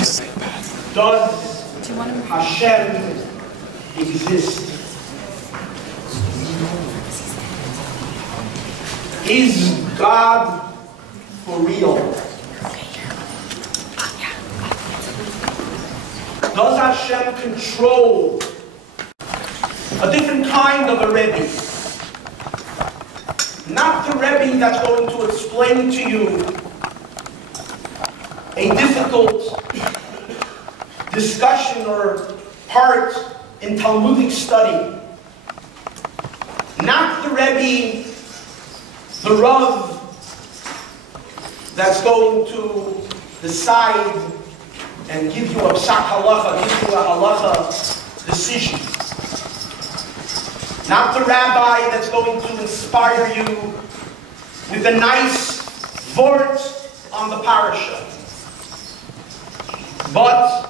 Does Hashem exist? Is God for real? Does Hashem control a different kind of a Rebbe? Not the Rebbe that's going to explain to you a difficult discussion or part in Talmudic study. Not the Rebbe, the Rav, that's going to decide and give you a psak halacha, give you a halacha decision. Not the rabbi that's going to inspire you with a nice vort on the parasha. But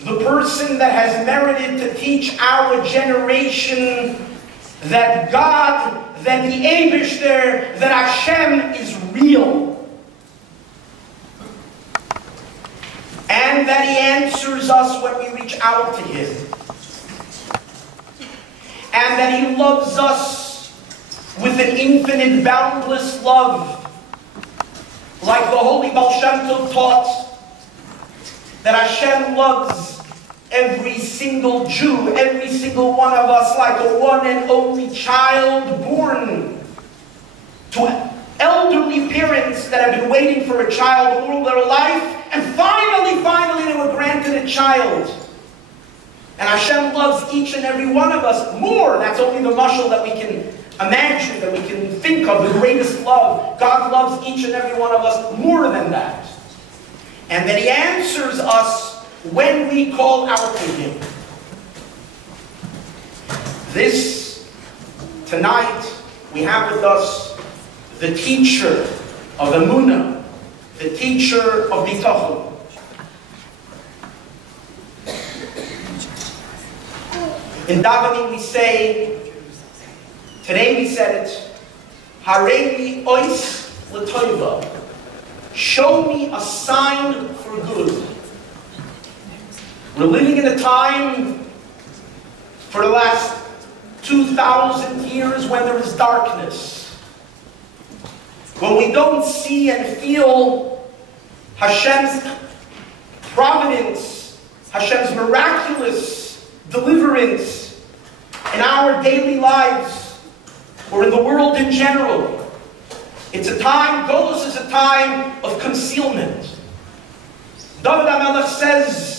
the person that has merited to teach our generation that God, that the Eibishter, that Hashem is real. And that He answers us when we reach out to Him. And that He loves us with an infinite, boundless love. Like the Holy Baal Shem Tov taught, that Hashem loves every single Jew, every single one of us, like a one and only child born to elderly parents that have been waiting for a child all their life, and finally they were granted a child. And Hashem loves each and every one of us more. That's only the mashal that we can imagine, that we can think of, the greatest love. God loves each and every one of us more than that. And that He answers us when we call out to Him. Tonight, we have with us the teacher of Emunah, the teacher of Bitachon. In davening we say, today we said it, Harei ois l'toiva. Show me a sign for good. We're living in a time for the last 2,000 years when there is darkness. When we don't see and feel Hashem's providence, Hashem's miraculous deliverance in our daily lives or in the world in general. It's a time, Golus is a time of concealment. David HaMelech says,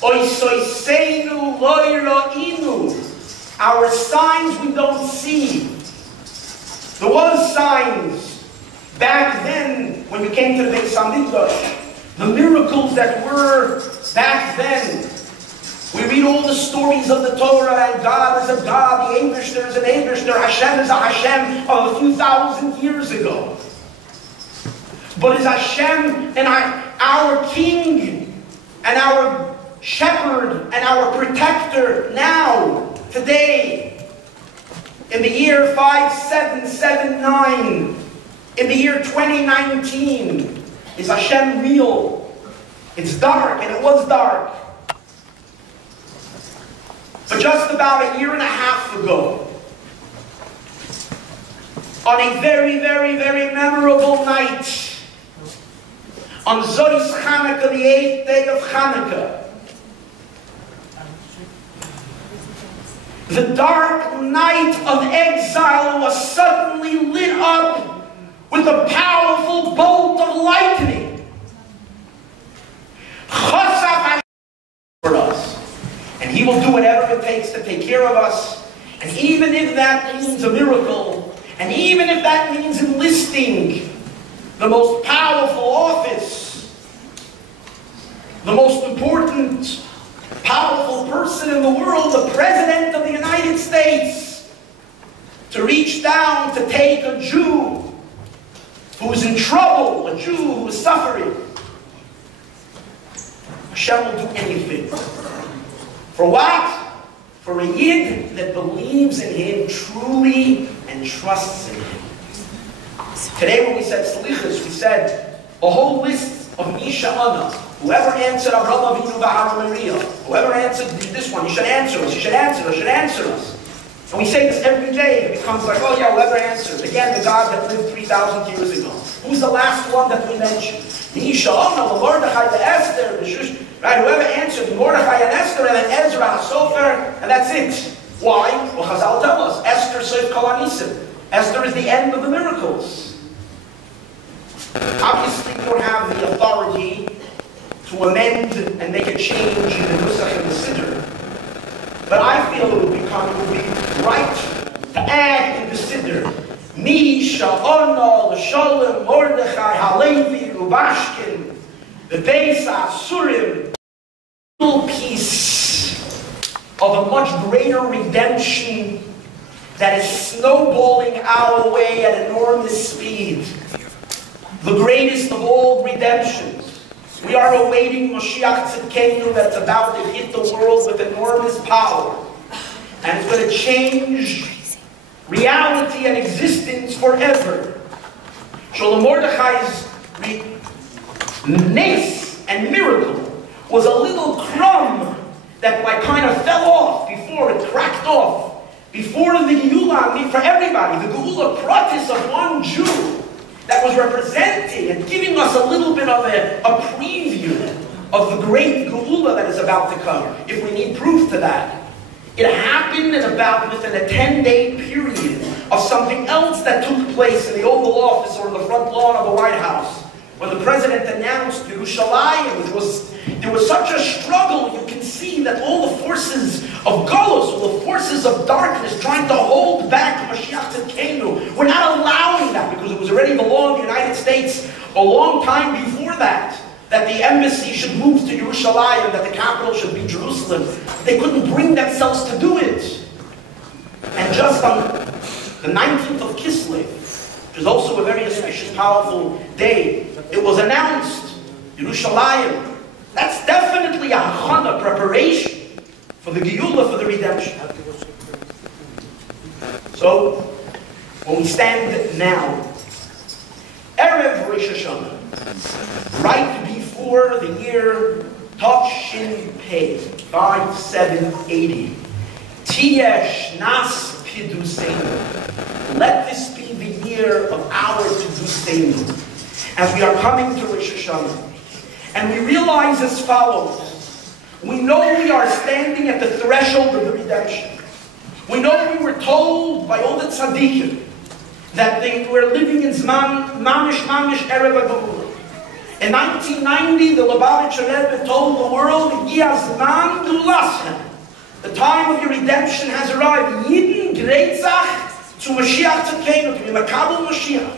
Oisoiseinu lo'ira'inu. Our signs we don't see. There was signs back then when we came to the Beis Hamikdash. The miracles that were back then. We read all the stories of the Torah, and God is a God, the Eibishter is an Eibishter, Hashem is a Hashem of a few thousand years ago. But is Hashem and our King and our Shepherd and our Protector now, today, in the year 5779, in the year 2019, is Hashem real? It's dark, and it was dark. But just about a year and a half ago, on a very, very, very memorable night, on Zois Chanukah, the 8th day of Chanukah, the dark night of exile was suddenly lit up with a powerful bolt of lightning. Chasaf for us. And He will do whatever it takes to take care of us. And even if that means a miracle, and even if that means enlisting the most powerful office, the most important, powerful person in the world, the President of the United States, to reach down to take a Jew who is in trouble, a Jew who is suffering, Hashem will do anything. For what? For a Yid that believes in Him truly and trusts in Him. Today when we said Salichas, we said a whole list of Misha Ana. Whoever answered Avraham Avinu Bahar Maria, whoever answered this one, you should answer us, you should answer us, you should answer us. And we say this every day. It becomes like, oh yeah, whoever answers. Again, the God that lived 3,000 years ago. Who's the last one that we mentioned? Misha Ana, the Mordechai, the Esther, the Shush. Right, whoever answered Mordechai and Esther, and then Ezra, HaSofer, and that's it. Why? Well, Chazal tell us, Esther Seif Kol HaNisim. Esther is the end of the miracles. Obviously, we don't have the authority to amend and make a change in the Nusach and the Siddur. But I feel it would be right to add in the Siddur, Misha Ana, L'Sholem, Mordechai, Halevi, Rubashkin, the Beis Asurim, little piece of a much greater redemption that is snowballing our way at enormous speed. The greatest of all redemptions. We are awaiting Moshiach Tzidkenu that's about to hit the world with enormous power. And it's going to change reality and existence forever. Sholem Mordechai's nace and miracle was a little crumb that like kind of fell off before it cracked off. Before the Geula, I mean for everybody, the Geula Pratis of one Jew that was representing and giving us a little bit of a preview of the great Geula that is about to come, if we need proof to that. It happened within a 10-day period of something else that took place in the Oval Office or the front lawn of the White House, when the president announced Yerushalayim. There was such a struggle. You can see that all the forces of Golos, all the forces of darkness trying to hold back Mashiach Tzidkenu, were not allowing that, because it was already the law of the United States a long time before that the embassy should move to Yerushalayim, that the capital should be Jerusalem. They couldn't bring themselves to do it. And just on the 19th of Kislev, which is also a very auspicious, powerful day, it was announced, Yerushalayim. That's definitely a Hachana, preparation for the Geula, for the redemption. So, when we stand now, Erev Rosh Hashanah, right before the year Tav Shin Pei, 5780, Tiyesh Nas Piduseinu. Let this be the year of our Piduseinu, as we are coming to Rosh Hashanah. And we realize as follows. We know we are standing at the threshold of the redemption. We know we were told by all the tzaddikim that they were living in Zman Mamish Erev HaGeula. In 1990, the Lubavitcher Rebbe told the world, Zman Gulashem. The time of your redemption has arrived. Yidden Greitzach to Mashiach Tzidkenu, to be Makabel Mashiach.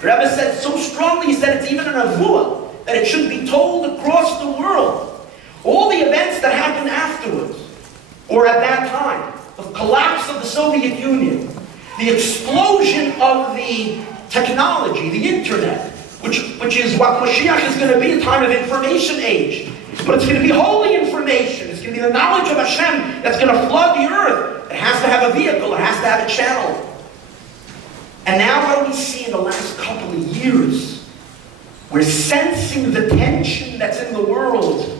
The Rebbe said so strongly, he said it's even an avua, that it should be told across the world. All the events that happened afterwards, or at that time, the collapse of the Soviet Union, the explosion of the technology, the internet, which is what Mashiach is going to be, a time of information age. But it's going to be holy information. It's going to be the knowledge of Hashem that's going to flood the earth. It has to have a vehicle. It has to have a channel. And now what do we see in the last couple of years? We're sensing the tension that's in the world.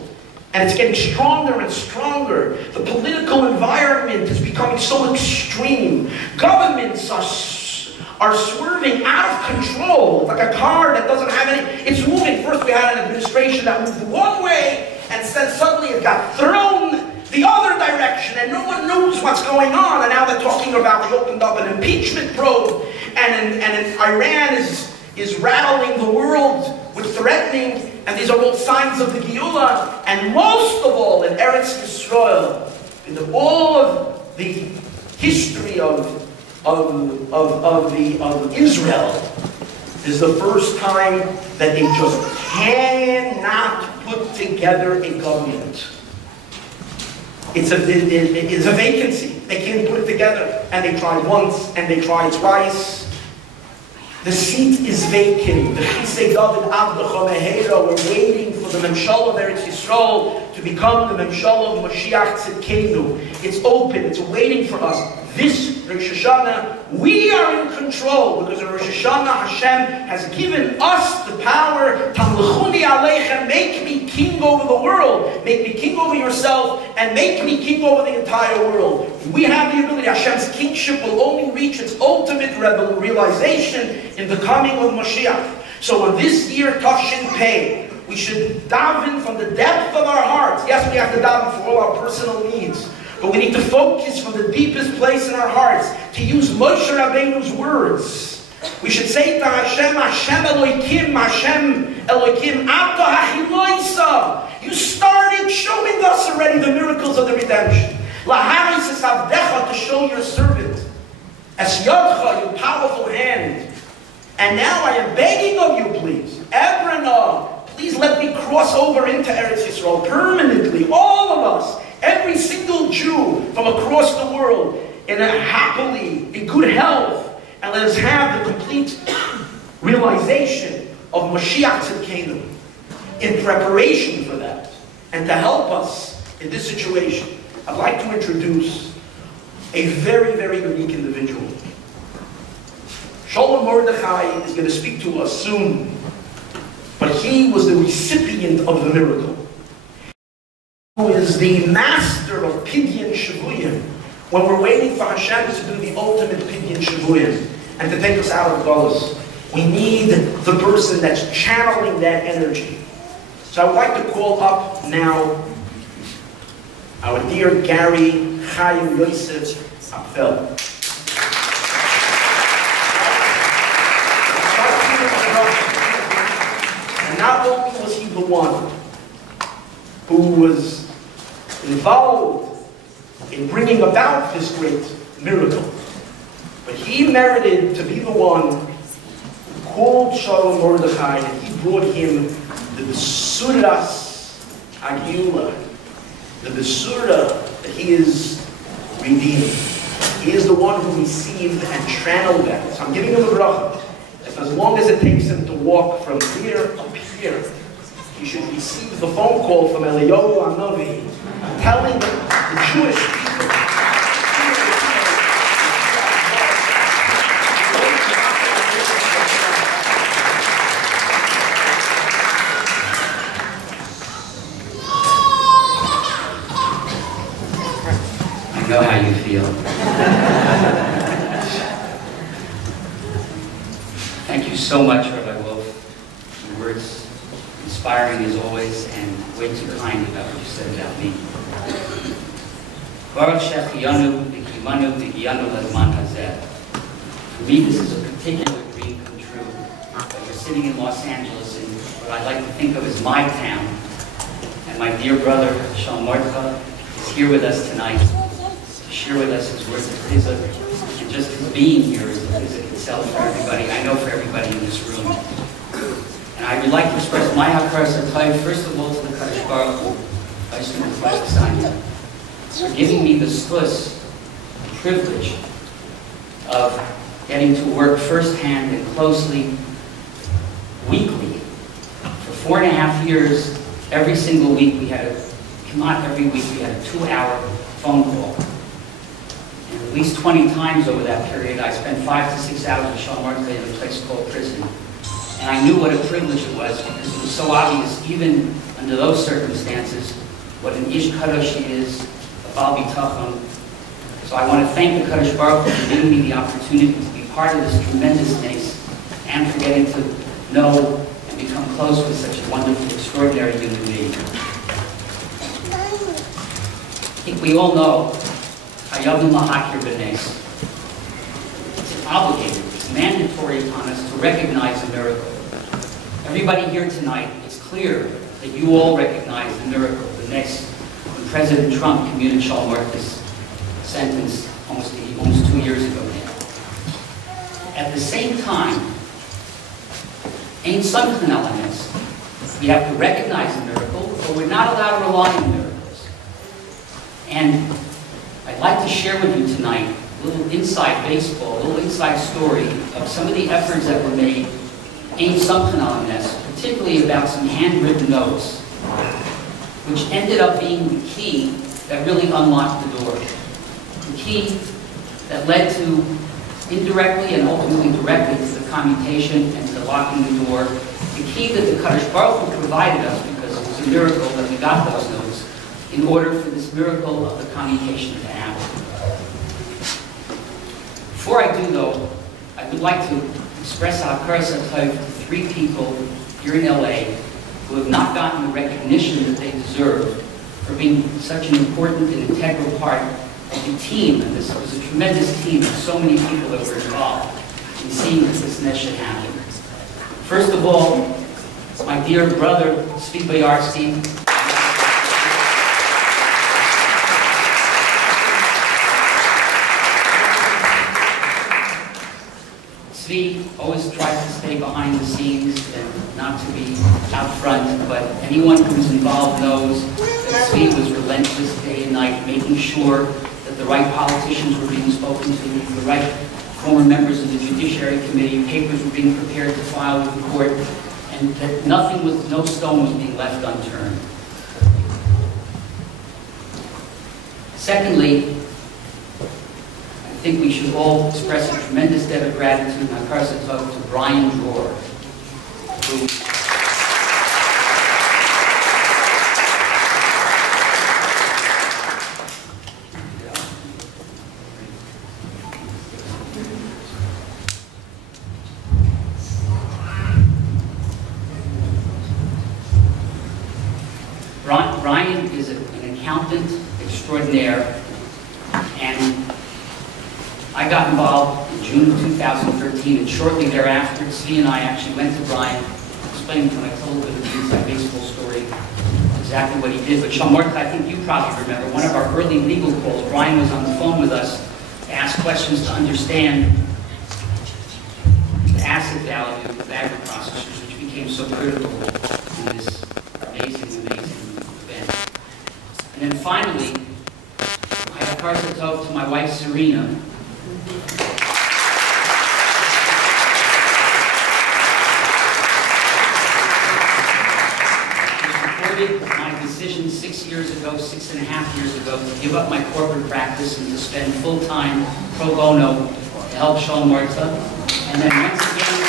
And it's getting stronger and stronger. The political environment is becoming so extreme. Governments are swerving out of control, like a car that doesn't have any. It's moving. First we had an administration that moved one way, and then suddenly it got thrown the other direction, and no one knows what's going on. And now they're talking about, they opened up an impeachment probe, and Iran is rattling the world with threatening. And these are all signs of the Geula, and most of all in Eretz Yisrael, in all of the history of Israel, is the first time that they just cannot put together a government. It's a vacancy. They can't put it together, and they tried once, and they tried twice. The seat is vacant. The Chisei David Avdecha Mehera, we're waiting for the Memshal of Eretz Yisrael to become the Memshal of Mashiach Tzidkenu. It's open, it's waiting for us. This Rosh Hashanah, we are in control, because in Rosh Hashanah, Hashem has given us the power. Tamluchuni aleichem, make me king over the world, make me king over yourself, and make me king over the entire world. We have the ability. Hashem's kingship will only reach its ultimate realization in the coming of Mashiach. So on this year, Tafshin Pei, we should daven from the depth of our hearts. Yes, we have to daven for all our personal needs. But we need to focus from the deepest place in our hearts to use Moshe Rabbeinu's words. We should say to Hashem, Hashem Elokim, Hashem Elokim, Ata Hachiloisa. You started showing us already the miracles of the redemption. Laharis es avdecha, to show your servant. Es yodcha, your powerful hand. And now I am begging of you, please, Ebrana, please let me cross over into Eretz Yisrael permanently, all of us. Every single Jew from across the world, happily, in good health, and let us have the complete realization of Mashiach Tzidkenu. In preparation for that, and to help us in this situation, I'd like to introduce a very, very unique individual. Shalom Mordechai is going to speak to us soon, but he was the recipient of the miracle. Who is the master of Pidyon Shavuyim, when we're waiting for Hashem to do the ultimate Pidyon Shavuyim and to take us out of Galus. We need the person that's channeling that energy. So I would like to call up now our dear Gary Chaim Yosef Apfel. And not only was he the one who was involved in bringing about this great miracle, but he merited to be the one who called Shalom Mordechai, and he brought him the Besuras Agiula, the Besura that he is redeeming. He is the one who received and channeled that. So I'm giving him a bracha. If as long as it takes him to walk from here up here, he should receive the phone call from Eliyahu Hanavi telling the Jewish people I know how you feel. Thank you so much, Rabbi Wolf. Your words inspiring as always, and way too kind about what you said about me. Baruch Shechiyanu v'kimanu v'giyanu l'zman hazeh. For me, this is a particular dream come true. That we're sitting in Los Angeles in what I like to think of as my town, and my dear brother Shalom Mordechai is here with us tonight to share with us his words of chizuk, and just his being here is a chizuk itself for everybody. I know for everybody in this room. And I would like to express my hakaras hatov, first of all, to the Kadosh Baruch Hu, for giving me the zchus, the privilege of getting to work firsthand and closely, weekly. For 4.5 years, every single week we had every week we had a 2-hour phone call. And at least 20 times over that period, I spent 5 to 6 hours with Shalom Mordechai in a place called prison. And I knew what a privilege it was, because it was so obvious, even under those circumstances, what an Ish Kadosh he is, a Baal Bitachon. So I want to thank the Kadosh Baruch Hu for giving me the opportunity to be part of this tremendous nace, and for getting to know and become close with such a wonderful, extraordinary human being. I think we all know Hayavim Lahakir B'Nes. It's obligated, it's mandatory upon us to recognize a miracle. Everybody here tonight, it's clear that you all recognize the miracle, the next, when President Trump commuted Shalom Mordechai's sentence almost 2 years ago now. At the same time, ain't something elements. We have to recognize the miracle, but we're not allowed to rely on miracles. And I'd like to share with you tonight a little inside baseball, a little inside story of some of the efforts that were made, ain't something elements, particularly about some handwritten notes, which ended up being the key that really unlocked the door. The key that led to, indirectly and ultimately directly, to the commutation and to locking the door. The key that the Kadosh Baruch Hu provided us, because it was a miracle that we got those notes, in order for this miracle of the commutation to happen. Before I do, though, I would like to express our hakaras hatov to 3 people here in LA who have not gotten the recognition that they deserve for being such an important and integral part of the team. And this was a tremendous team of so many people that were involved in seeing that this should happen. First of all, my dear brother, Tzvi Boyarstein. Tzvi always tries to stay behind the scenes and not to be out front, but anyone who's involved knows that Tzvi was relentless day and night, making sure that the right politicians were being spoken to, the right former members of the Judiciary Committee, papers were being prepared to file with the court, and that no stone was being left unturned. Secondly, I think we should all express a tremendous debt of gratitude and hakaras hatov to Brian Dror, who Brian is an accountant extraordinaire, and I got involved in June of 2013, and shortly thereafter, Tzvi and I actually went to Brian, explaining to him, I told a little bit of the inside baseball story, exactly what he did. But Shalmarta, I think you probably remember, one of our early legal calls, Brian was on the phone with us to ask questions to understand the asset value of agri-processors, which became so critical in this amazing event. And then finally, I have hakaras hatov to my wife, Serena, who supported my decision 6.5 years ago, to give up my corporate practice and to spend full-time pro bono to help Shalmarta. And then once again,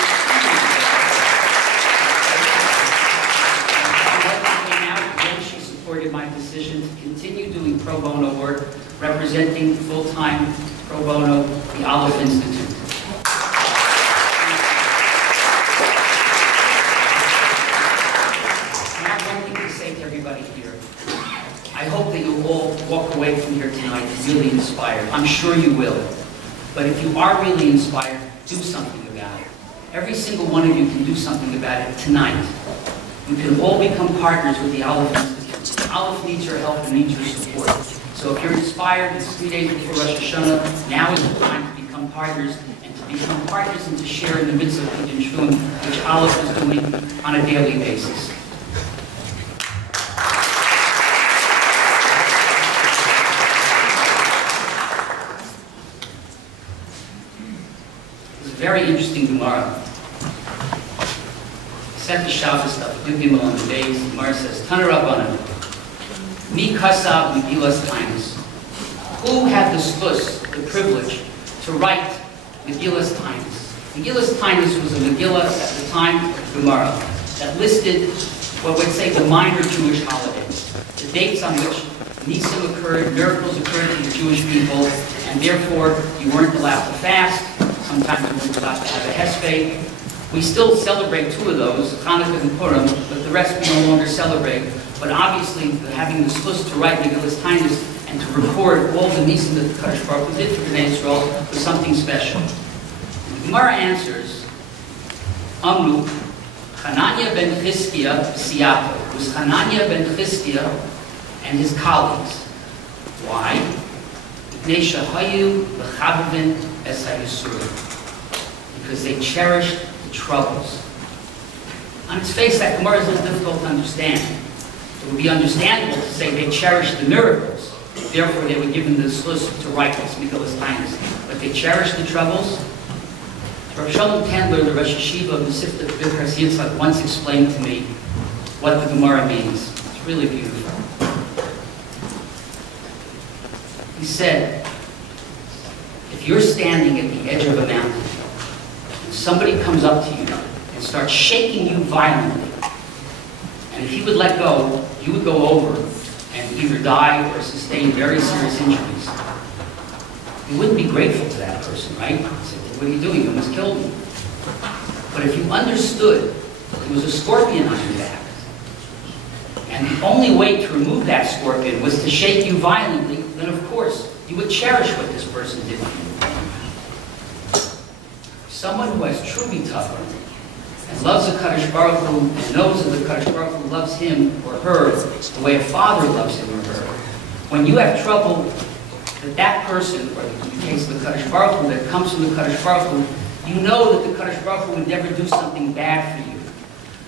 she supported my decision to continue doing pro bono work, representing full-time pro bono the Aleph Institute. I have one thing to say to everybody here. I hope that you'll all walk away from here tonight really inspired. I'm sure you will. But if you are really inspired, do something about it. Every single one of you can do something about it tonight. You can all become partners with the Aleph Institute. Aleph needs your help and needs your support. So if you're inspired, it's 3 days before Rosh Hashanah, now is the time to become partners, and to become partners and to share in the mitzvah of Pidyon Shvun, which Aleph is doing on a daily basis. It's a very interesting Gemara. Set the Shabbos stuff, Gimel on the days, the Gemara says, Tana Rabbanan, Mi Kasav Megillas Tainis. Who had the zchus, the privilege, to write Megillas Tainis? Megillas Tainis was a Megillah at the time of Gemara that listed what we'd say the minor Jewish holidays, the dates on which Nisim occurred, miracles occurred to the Jewish people, and therefore you weren't allowed to fast. Sometimes you weren't allowed to have a hesped. We still celebrate 2 of those, Hanukkah and Purim, but the rest we no longer celebrate. But obviously, having the zchus to write Megillas Tainis and to record all the nisim that the Kadosh Baruch Hu did for Bnei Yisrael was something special. The Gemara answers, Amru, Hananiah ben Chizkiah Siyato. It was Hananiah ben Chizkiah and his colleagues. Why? Because they cherished the troubles. On its face, that Gemara is a little difficult to understand. It would be understandable to say they cherished the miracles, therefore they were given the zchus to write this Megillas Tainis. But they cherished the troubles. Rav Shalom Tandler, the Rosh Yeshiva of the Sifta Birkas Yitzchak, once explained to me what the Gemara means. It's really beautiful. He said, if you're standing at the edge of a mountain, and somebody comes up to you and starts shaking you violently, and if he would let go, you would go over and either die or sustain very serious injuries. You wouldn't be grateful to that person, right? You'd say, what are you doing? You almost killed me. But if you understood there was a scorpion on your back, and the only way to remove that scorpion was to shake you violently, then of course you would cherish what this person did for you. Someone who has true bitachon and loves the Kadosh Baruch Hu and knows that the Kadosh Baruch Hu loves him or her the way a father loves him or her, when you have trouble that person, or in the case of the Kadosh Baruch Hu, that comes from the Kadosh Baruch Hu, you know that the Kadosh Baruch Hu would never do something bad for you.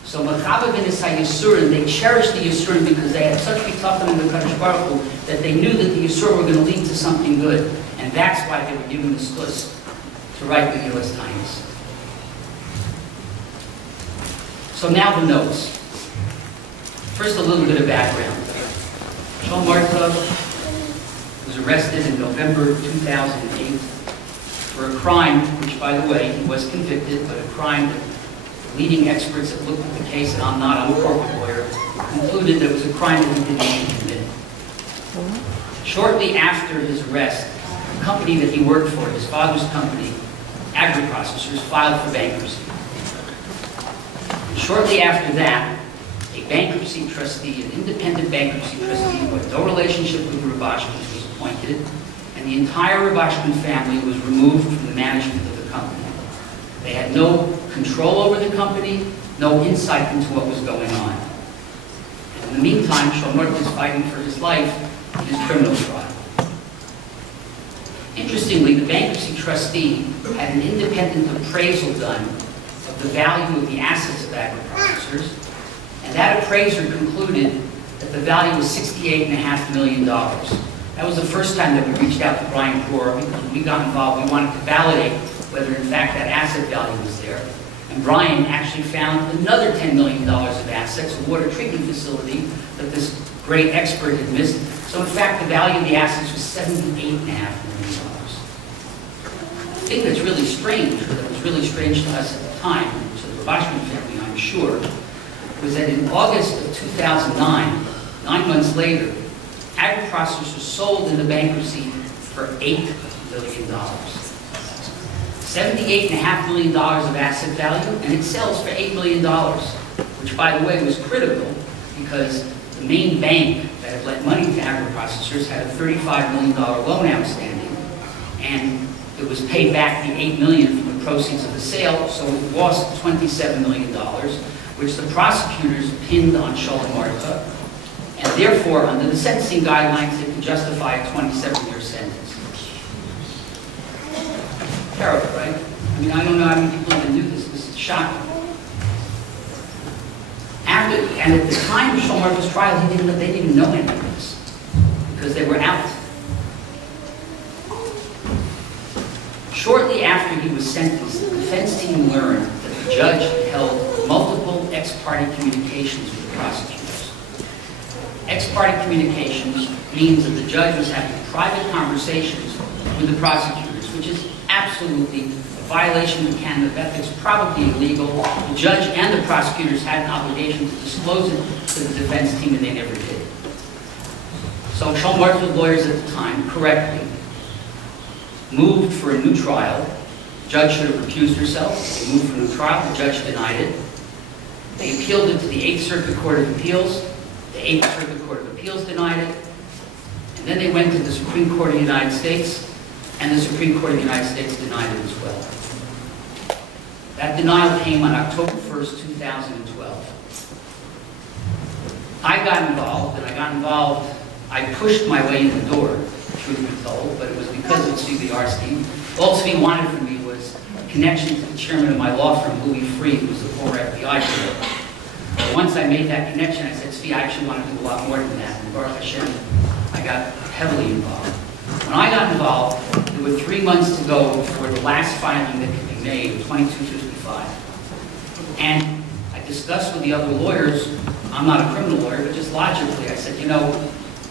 So Machabav and Yisurim, they cherished the Yisurim because they had such bitachon in the Kadosh Baruch Hu that they knew that the Yisurim were going to lead to something good. And that's why they were given the schus to write the Megillas Taanis. So now the notes. First, a little bit of background. Shlomo Martha was arrested in November 2008 for a crime, which, by the way, he was convicted, but a crime that leading experts that looked at the case, and I'm not, I'm a corporate lawyer, concluded that it was a crime that he didn't even commit. Shortly after his arrest, the company that he worked for, his father's company, Agri-Processors, filed for bankruptcy. And shortly after that, a bankruptcy trustee, an independent bankruptcy trustee with no relationship with the Rubashkins was appointed, and the entire Rubashkin family was removed from the management of the company. They had no control over the company, no insight into what was going on. And in the meantime, Shlomo was fighting for his life in his criminal trial. Interestingly, the bankruptcy trustee had an independent appraisal done of the value of the assets of Agri-Processors, and that appraiser concluded that the value was $68.5 million. That was the first time that we reached out to Brian Brewer, because when we got involved, we wanted to validate whether in fact that asset value was there. And Brian actually found another $10 million of assets, a water treatment facility that this great expert had missed. So in fact, the value of the assets was $78.5 million. The thing that's really strange, or that was really strange to us at the time, to the Rubashkin family, I'm sure, was that in August of 2009, 9 months later, Agri-Processors was sold into bankruptcy for $8 billion. $78.5 million of asset value, and it sells for $8 million, which, by the way, was critical because the main bank that had lent money to Agri-Processors had a $35 million loan outstanding, and it was paid back the $8 million from the proceeds of the sale, so it lost $27 million, which the prosecutors pinned on Shlomo Martha, and therefore, under the sentencing guidelines, they could justify a 27-year sentence. Terrible, right? I mean, I don't know how many people even knew this. This is shocking. And at the time of Shlomo Martha's trial, they didn't even know any of this because they were out. Shortly after he was sentenced, the defense team learned that the judge had held multiple ex parte communications with the prosecutors. Ex parte communications means that the judge was having private conversations with the prosecutors, which is absolutely a violation of canon of ethics, probably illegal. The judge and the prosecutors had an obligation to disclose it to the defense team, and they never did. So Shlomo Martha's lawyers at the time, correctly, moved for a new trial. The judge should have recused herself. They moved for a new trial. The judge denied it. They appealed it to the 8th Circuit Court of Appeals. The 8th Circuit Court of Appeals denied it. And then they went to the Supreme Court of the United States, and the Supreme Court of the United States denied it as well. That denial came on October 1st, 2012. I got involved, I pushed my way in the door, truth be told, but it was because of Tzvi Yarstein. All Tzvi wanted from me was a connection to the chairman of my law firm, Louis Freeh, who was the former FBI director. But once I made that connection, I said, Tzvi, I actually want to do a lot more than that. And Baruch Hashem, I got heavily involved. When I got involved, there There were 3 months to go before the last filing that could be made, 2255. And I discussed with the other lawyers, I'm not a criminal lawyer, but just logically, I said, you know,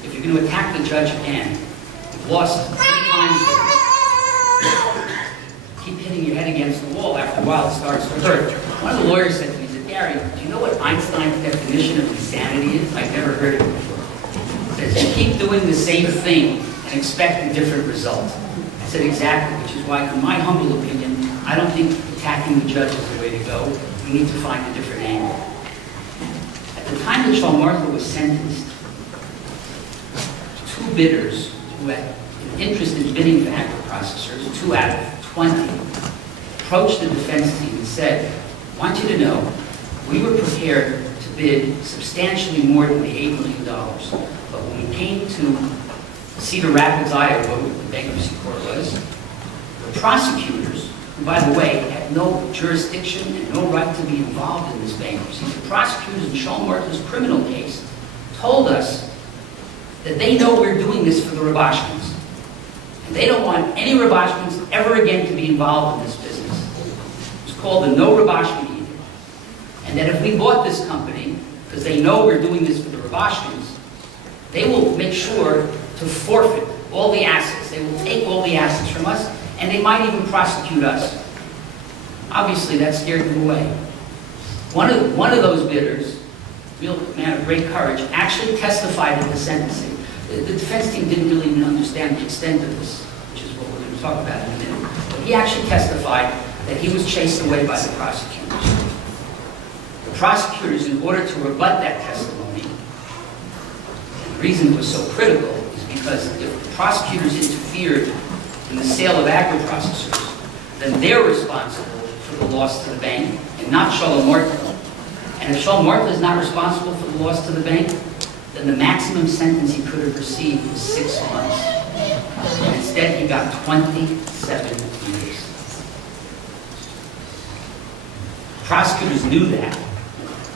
if you're going to attack the judge again, you've lost 3 times. Keep hitting your head against the wall, after a while it starts to hurt. One of the lawyers said to me, he said, Gary, do you know what Einstein's definition of insanity is? I've never heard it before. He says, you keep doing the same thing and expect a different result. I said, exactly, which is why, in my humble opinion, I don't think attacking the judge is the way to go. We need to find a different angle. At the time that Shaul Martha was sentenced, 2 bidders who had an interest in bidding for agri-processors, 2 out of 20, approached the defense team and said, I want you to know, we were prepared to bid substantially more than the $8 million. But when we came to Cedar Rapids, Iowa, where the bankruptcy court was, the prosecutors, who, by the way, had no jurisdiction and no right to be involved in this bankruptcy, the prosecutors in Shaul Martha's criminal case told us that they know we're doing this for the Rabashkins. And they don't want any Rabashkins ever again to be involved in this business. It's called the No Rabashkin Edict. And that if we bought this company, because they know we're doing this for the Rabashkins, they will make sure to forfeit all the assets. They will take all the assets from us, and they might even prosecute us. Obviously, that scared them away. One of those bidders, real man of great courage, actually testified at the sentencing. The defense team didn't really even understand the extent of this, which is what we're going to talk about in a minute. But he actually testified that he was chased away by the prosecutors. The prosecutors, in order to rebut that testimony, and the reason it was so critical is because if the prosecutors interfered in the sale of agri-processors, then they're responsible for the loss to the bank, and not Shaul Martha. And if Shaul Martha is not responsible for the loss to the bank, then the maximum sentence he could have received was 6 months. And instead, he got 27 years. Prosecutors knew that.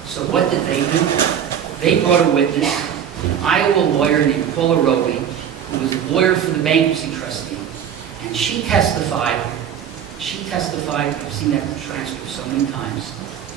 So what did they do? They brought a witness, an Iowa lawyer named Paula Roby, who was a lawyer for the bankruptcy trustee. And she testified, I've seen that transcript so many times,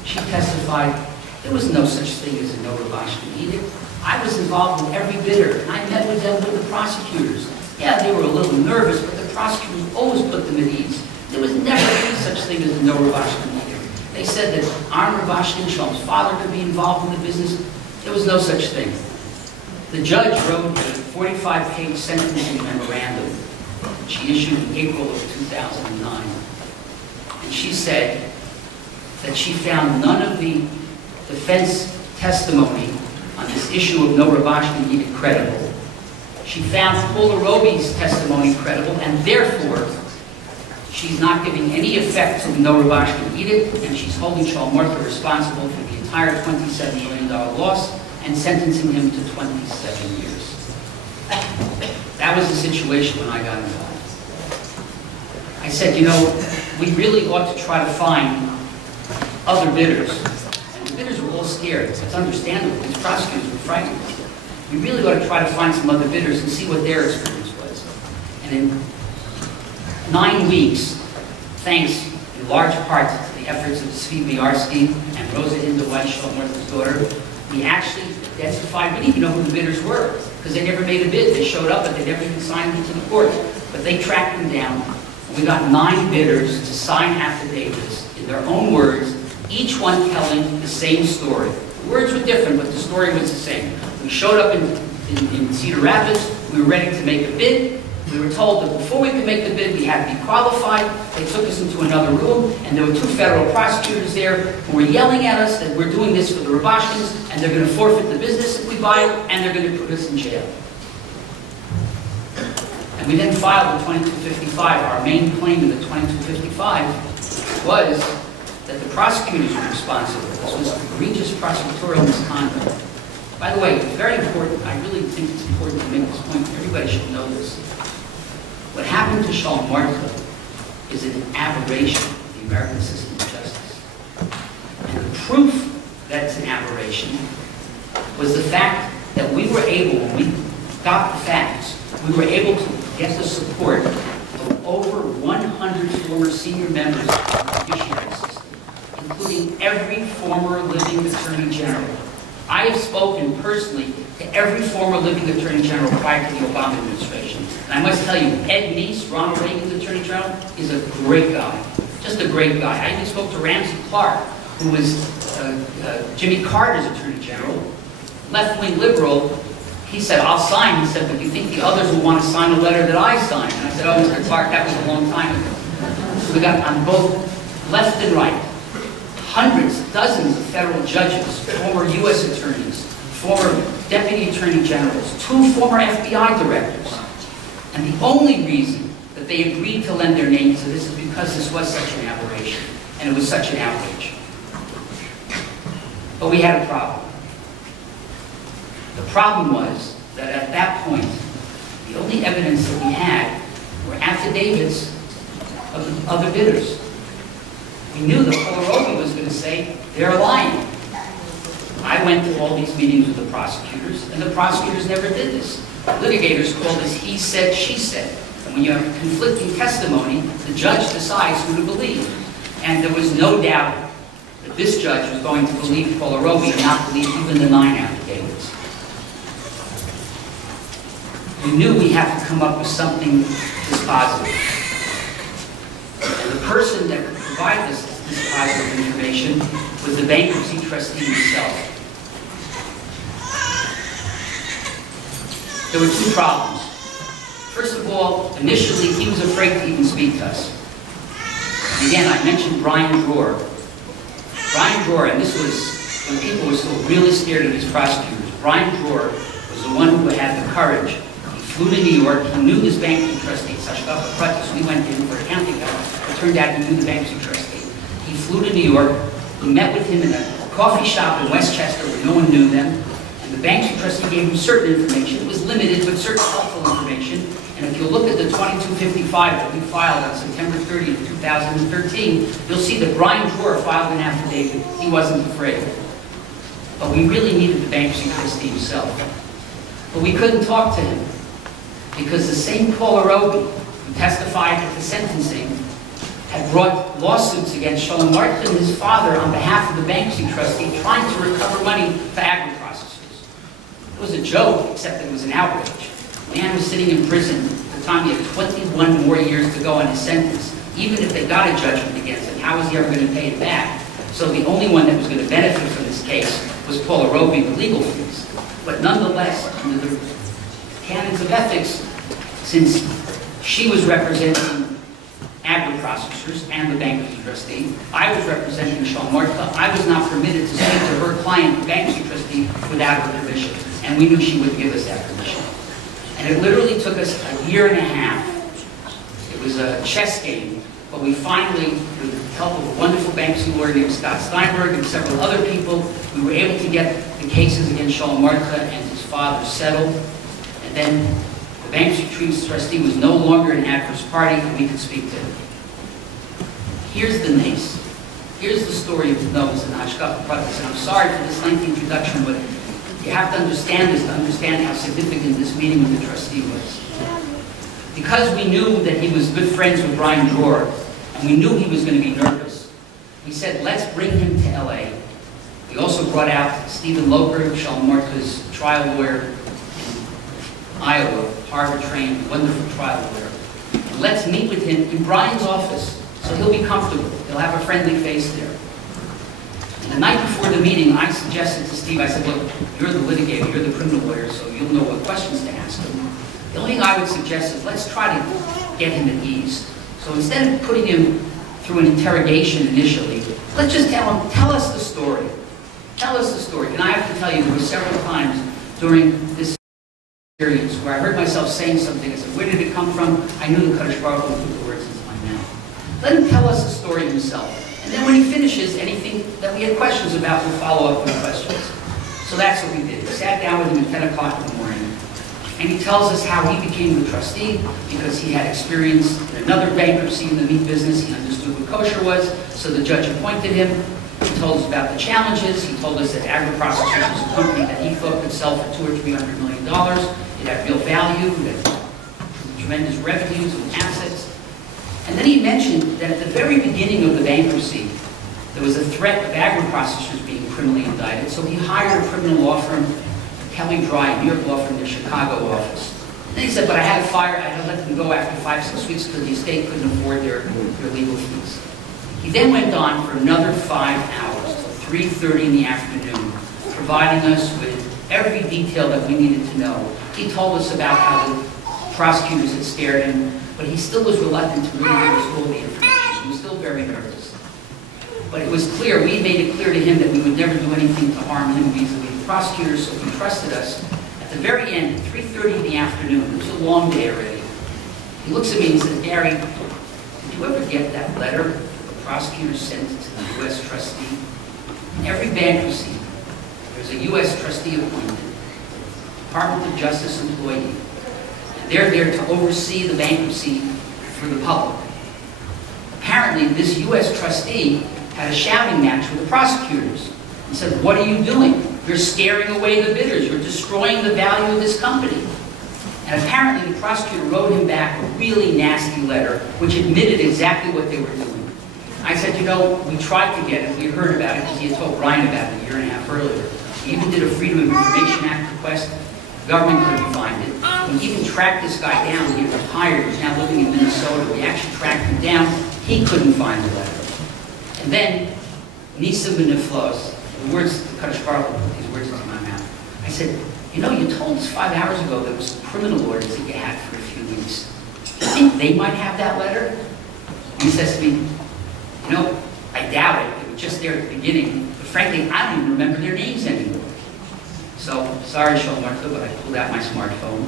she testified there was no such thing as a No Rabashkin Edict. I was involved with every bidder, and I met with them with the prosecutors. Yeah, they were a little nervous, but the prosecutors always put them at ease. There was never any such thing as a No Rabashkin Edict. They said that Aaron Rabashkin, Shaul's father, could be involved in the business. There was no such thing. The judge wrote a 45-page sentencing memorandum she issued in April of 2009. And she said that she found none of the defense testimony on this issue of No Rabashkin Edict credible. She found Paula Roby's testimony credible, and therefore, she's not giving any effect to the No Rabashkin Edict, and she's holding Shaul Martha responsible for the entire $27 million loss and sentencing him to 27 years. That was the situation when I got involved. I said, you know, we really ought to try to find other bidders. And the bidders were all scared. It's understandable. These prosecutors were frightened. We really ought to try to find some other bidders and see what their experience was. And in 9 weeks, thanks in large part to the efforts of Zvi Biarski and Rosa Hinda Weiss, Shaul Martha's daughter, we actually identified, we didn't even know who the bidders were, because they never made a bid. They showed up, but they never even signed into the court. But they tracked them down. We got 9 bidders to sign affidavits in their own words, each one telling the same story. The words were different, but the story was the same. We showed up in Cedar Rapids. We were ready to make a bid. We were told that before we could make the bid, we had to be qualified. They took us into another room, and there were 2 federal prosecutors there who were yelling at us that we're doing this for the Rabashkins, and they're going to forfeit the business if we buy it, and they're going to put us in jail. And we then filed the 2255. Our main claim in the 2255 was that the prosecutors were responsible. This was egregious prosecutorial misconduct. By the way, it's very important. I really think it's important to make this point. Everybody should know this. What happened to Shaul Martha is an aberration of the American system of justice. And the proof that it's an aberration was the fact that we were able, when we got the facts, we were able to get the support of over 100 former senior members of the judiciary system, including every former living Attorney General. I have spoken personally to every former living Attorney General prior to the Obama administration. And I must tell you, Ed Meese, Ronald Reagan's Attorney General, is a great guy. Just a great guy. I even spoke to Ramsey Clark, who was Jimmy Carter's Attorney General, left-wing liberal. He said, I'll sign. He said, but do you think the others will want to sign a letter that I signed? And I said, oh, Mr. Clark, that was a long time ago. So we got on both left and right, hundreds, dozens of federal judges, former U.S. attorneys, former deputy attorney generals, 2 former FBI directors. And the only reason that they agreed to lend their names to this is because this was such an aberration, and it was such an outrage. But we had a problem. The problem was that at that point, the only evidence that we had were affidavits of the other bidders. We knew that Polarobi was going to say, they're lying. I went to all these meetings with the prosecutors, and the prosecutors never did this. Litigators call this he said, she said. And when you have conflicting testimony, the judge decides who to believe. And there was no doubt that this judge was going to believe Polarobi and not believe even the 9 affidavits. We knew we had to come up with something dispositive. And the person that could provide this dispositive information was the bankruptcy trustee himself. There were 2 problems. First of all, initially, he was afraid to even speak to us. And again, I mentioned Brian Dror. Brian Dror, and this was when people were still really scared of these prosecutors. Brian Dror was the one who had the courage. He flew to New York. He knew this bankruptcy trustee, Sashkapa Pratis. We went in for accounting help. It turned out he knew the bankruptcy trustee. He flew to New York. We met with him in a coffee shop in Westchester where no one knew them. And the bankruptcy trustee gave him certain information. It was limited, but certain helpful information. And if you look at the 2255 that we filed on September 30th, 2013, you'll see that Brian Dror filed an affidavit. He wasn't afraid. But we really needed the bankruptcy trustee himself. But we couldn't talk to him because the same Polarobi who testified at the sentencing had brought lawsuits against Shalom Martin and his father on behalf of the bankruptcy trustee trying to recover money for agri-processors. It was a joke, except that it was an outrage. The man was sitting in prison at the time. He had 21 more years to go on his sentence. Even if they got a judgment against him, how was he ever going to pay it back? So the only one that was going to benefit from this case was Polarobi with legal fees. But nonetheless, under the canons of ethics, since she was representing agri-processors and the bankruptcy trustee, I was representing Shalom Martin. I was not permitted to speak to her client, the bankruptcy trustee, without her permission. And we knew she would give us that permission. And it literally took us a year and a half. It was a chess game, but we finally, with the help of a wonderful bankruptcy lawyer named Scott Steinberg and several other people, we were able to get the cases against Shalom Martha and his father settled. And then the bankruptcy trustee was no longer an adverse party, and we could speak to him. Here's the nace. Here's the story of the Novus and Hashkafa Pratis. And I'm sorry for this lengthy introduction, but you have to understand this to understand how significant this meeting with the trustee was. Because we knew that he was good friends with Brian Dror, and we knew he was going to be nervous, we said, let's bring him to LA. We also brought out Stephen Loper, Shalom Martha's trial lawyer in Iowa, Harvard-trained, wonderful trial lawyer. And let's meet with him in Brian's office, so he'll be comfortable. He'll have a friendly face there. The night before the meeting, I suggested to Steve, I said, look, you're the litigator, you're the criminal lawyer, so you'll know what questions to ask him. The only thing I would suggest is let's try to get him at ease. So instead of putting him through an interrogation initially, let's just tell him, tell us the story. Tell us the story. And I have to tell you, there were several times during this experience where I heard myself saying something. I said, where did it come from? I knew the Kadosh Baruch Hu put the words into my mouth. Let him tell us the story himself. And then when he finishes, anything that we had questions about, we'll follow up with questions. So that's what we did. We sat down with him at 10 o'clock in the morning. And he tells us how he became the trustee because he had experience in another bankruptcy in the meat business. He understood what kosher was, so the judge appointed him. He told us about the challenges. He told us that agri-processors was a company that he thought could sell for $200 or $300 million. It had real value, it had tremendous revenues and assets. And then he mentioned that at the very beginning of the bankruptcy, there was a threat of agri-processors being criminally indicted, so he hired a criminal law firm, Kelly Dry, New York law firm, their Chicago office. And then he said, but I had to fire, I had to let them go after 5-6 weeks because the estate couldn't afford their legal fees. He then went on for another 5 hours, till 3:30 in the afternoon, providing us with every detail that we needed to know. He told us about how the prosecutors had scared him, but he still was reluctant to really give us all the information. He was still very nervous. But it was clear, we made it clear to him that we would never do anything to harm him vis-a-vis the prosecutors, so he trusted us. At the very end, at 3:30 in the afternoon, it was a long day already, he looks at me and he says, Gary, did you ever get that letter the prosecutor sent to the U.S. trustee? In every bankruptcy, there's a U.S. trustee appointed, Department of Justice employee. And they're there to oversee the bankruptcy for the public. Apparently, this U.S. trustee had a shouting match with the prosecutors. He said, what are you doing? You're scaring away the bidders. You're destroying the value of this company. And apparently, the prosecutor wrote him back a really nasty letter, which admitted exactly what they were doing. I said, you know, we tried to get it. We heard about it because he had told Brian about it a year and a half earlier. He even did a Freedom of Information Act request. The government couldn't find it. We even tracked this guy down. He retired. He's now living in Minnesota. We actually tracked him down. He couldn't find the letter. And then, Nisa Beniflos, the words, the Kaddish Baruch Hu put these words into my mouth. I said, you know, you told us 5 hours ago there was criminal lawyers that you had for a few weeks. Do you think they might have that letter? And he says to me, you know, I doubt it. They were just there at the beginning. But frankly, I don't even remember their names anymore. So, sorry, Shalmartha, but I pulled out my smartphone.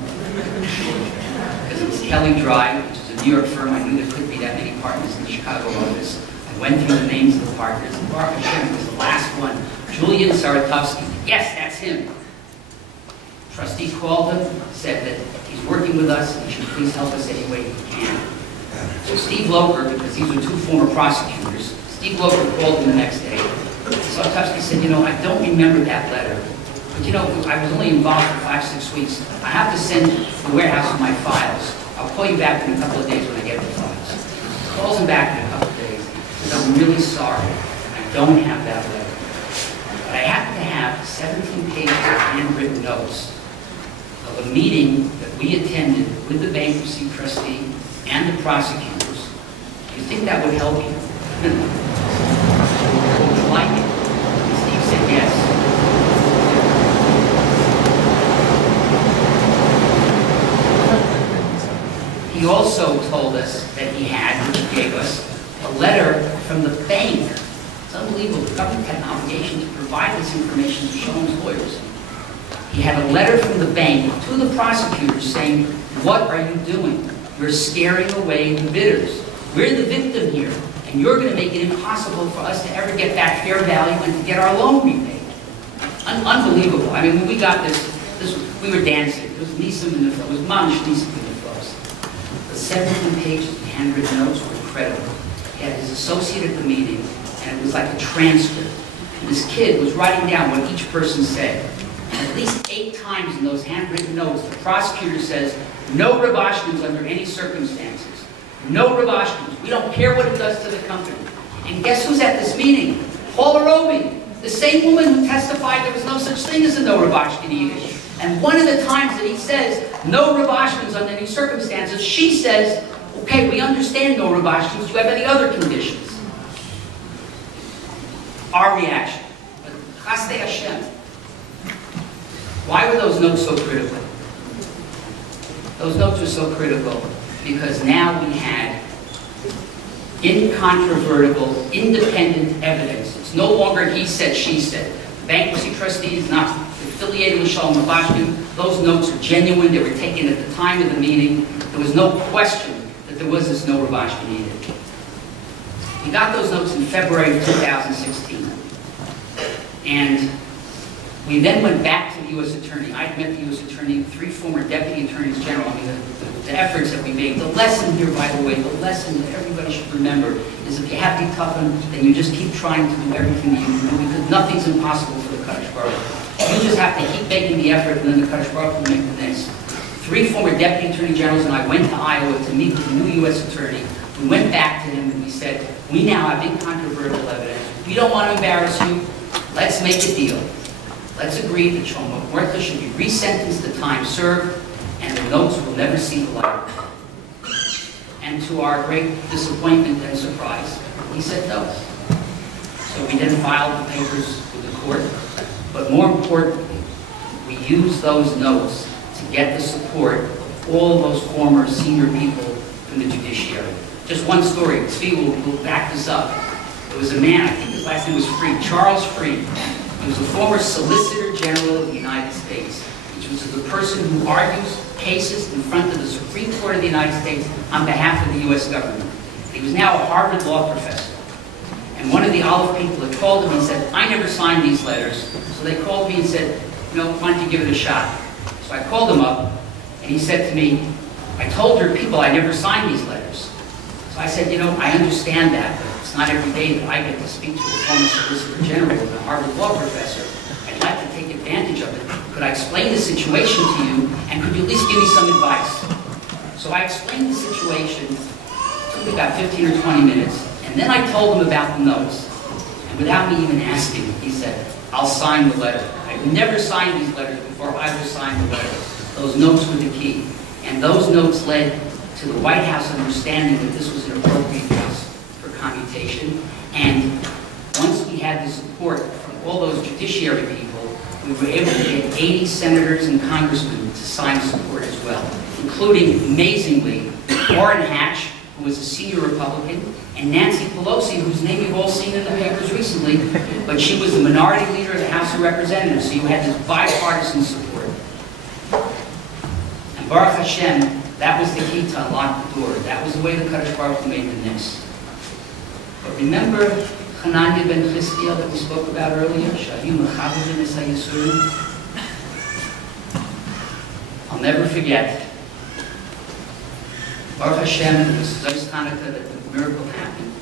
Because it was Kelly Dry, which is a New York firm. I knew there couldn't be that many partners in the Chicago office. I went through the names of the partners. And Baruch Hashem was the last one. Julian Saratovsky. Yes, that's him. Trustee called him, said that he's working with us, and he should please help us any way he can. So Steve Loper, because these were two former prosecutors, Steve Loper called him the next day. Saratovsky said, you know, I don't remember that letter. But you know, I was only involved for 5-6 weeks. I have to send the warehouse with my files. I'll call you back in a couple of days when I get the files. He calls him back in a couple of days. He says, I'm really sorry. I don't have that letter. But I happen to have 17 pages of handwritten notes of a meeting that we attended with the bankruptcy trustee and the prosecutors. Do you think that would help you? Would you like it? And Steve said yes. He also told us that he had, which he gave us, a letter from the bank. It's unbelievable. The government had an obligation to provide this information to Shalom's lawyers. He had a letter from the bank to the prosecutors saying, what are you doing? You're scaring away the bidders. We're the victim here, and you're going to make it impossible for us to ever get back fair value and to get our loan repaid. Unbelievable. I mean, when we got this we were dancing. It was Nisa Beniflos. It was Mamish Nisa Beniflos. The 17 pages of handwritten notes were incredible. He had his associate at the meeting, and it was like a transcript. And this kid was writing down what each person said. And at least 8 times in those handwritten notes, the prosecutor says, no Ravashkins under any circumstances. No Ravashkins. We don't care what it does to the company. And guess who's at this meeting? Paula Roby, the same woman who testified there was no such thing as a no Ravashkin edict. And one of the times that he says, no Ravashkins under any circumstances, she says, okay, we understand no Ravashkins. Do you have any other conditions? Our reaction. Chasdei Hashem. Why were those notes so critical? Those notes were so critical because now we had incontrovertible, independent evidence. It's no longer he said, she said. The bankruptcy trustee is not affiliated with Shalom Ravashkin. Those notes are genuine. They were taken at the time of the meeting. There was no question that there was this no Ravashkin edict. We got those notes in February of 2016. And we then went back to the U.S. Attorney. I'd met the U.S. Attorney, 3 former Deputy Attorneys General. I mean, the efforts that we made. The lesson here, by the way, the lesson that everybody should remember is if you have to be tough, then you just keep trying to do everything that you can do because nothing's impossible for the Kaddish Baruch Hu. You just have to keep making the effort and then the Kaddish Baruch Hu will make the next. 3 former Deputy Attorney Generals and I went to Iowa to meet with the new U.S. Attorney. We went back to him and we said, we now have incontrovertible evidence. We don't want to embarrass you. Let's make a deal. Let's agree that Shlomo Mordechai should be resentenced to time served, and the notes will never see the light. And to our great disappointment and surprise, he said no. So we then filed the papers with the court, but more importantly, we used those notes to get the support of all those former senior people in the judiciary. Just one story, Tzvi will back this up. There was a man, I think his last name was Freed, Charles Freed. He was a former Solicitor General of the United States, which was the person who argues cases in front of the Supreme Court of the United States on behalf of the U.S. government. He was now a Harvard law professor. And one of the Olive people had called him and said, I never signed these letters. So they called me and said, why don't you give it a shot? So I called him up, and he said to me, I told your people I never signed these letters. So I said, I understand that, but it's not every day that I get to speak to a former Solicitor General and a Harvard law professor. I'd like to take advantage of it. Could I explain the situation to you, and could you at least give me some advice? So I explained the situation. It took me about 15 or 20 minutes. And then I told him about the notes. And without me even asking, he said, I'll sign the letter. I've never signed these letters before. I will sign the letter. Those notes were the key. And those notes led to the White House understanding that this was an appropriate case for commutation. And once we had the support from all those judiciary people, we were able to get 80 senators and congressmen to sign support as well, including, amazingly, Orrin Hatch, who was a senior Republican, and Nancy Pelosi, whose name you've all seen in the papers recently, but she was the minority leader of the House of Representatives, so you had this bipartisan support. And Baruch Hashem, that was the key to unlock the door. That was the way the Kadosh Baruch Hu made the nest. But remember Hananiah ben Chizkiah that we spoke about earlier? I'll never forget. Baruch Hashem, it was Zos Hanukkah that the miracle happened.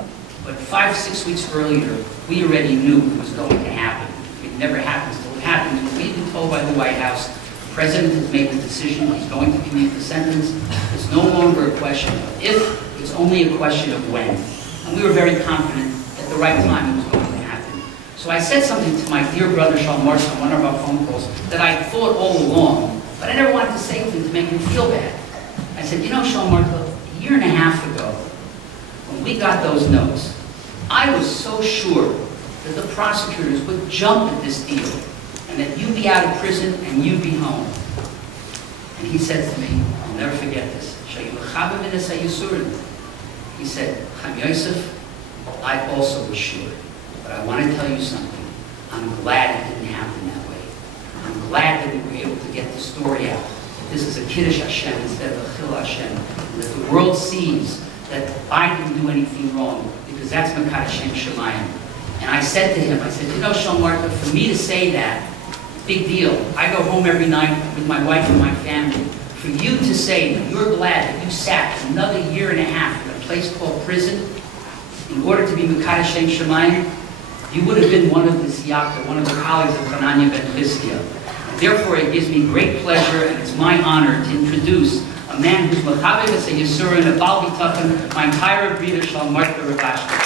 But 5-6 weeks earlier, we already knew it was going to happen. It never happens until it happens. We've been told by the White House, the President has made the decision, he's going to commute the sentence. It's no longer a question of if, it's only a question of when. And we were very confident at the right time it was going to happen. So I said something to my dear brother Shaul Marshall on one of our phone calls that I thought all along, but I never wanted to say anything to make him feel bad. I said, Shaul Marshall, a year and a half ago, when we got those notes, I was so sure that the prosecutors would jump at this deal and that you'd be out of prison and you'd be home. And he said to me, I'll never forget this, he said, Chaim Yosef, I also was sure, but I want to tell you something. I'm glad it didn't happen that way. I'm glad that we were able to get the story out. This is a Kiddush Hashem instead of a Chil Hashem. And that the world sees that I didn't do anything wrong, because that's Mekad Hashem Shemayim. And I said to him, I said, Shaul Marshall, for me to say that, big deal. I go home every night with my wife and my family. For you to say that you're glad that you sat another year and a half in a place called prison in order to be Mekad Hashem Shemayim, you would have been one of the Siyakta, one of the colleagues of Hananiah ben Chizkiah. Therefore, it gives me great pleasure, and it's my honor to introduce a man who's Machabed as a Yisurin, a Baal Bitachon, my entire breeder, Shaul Marshall Rav Ashby.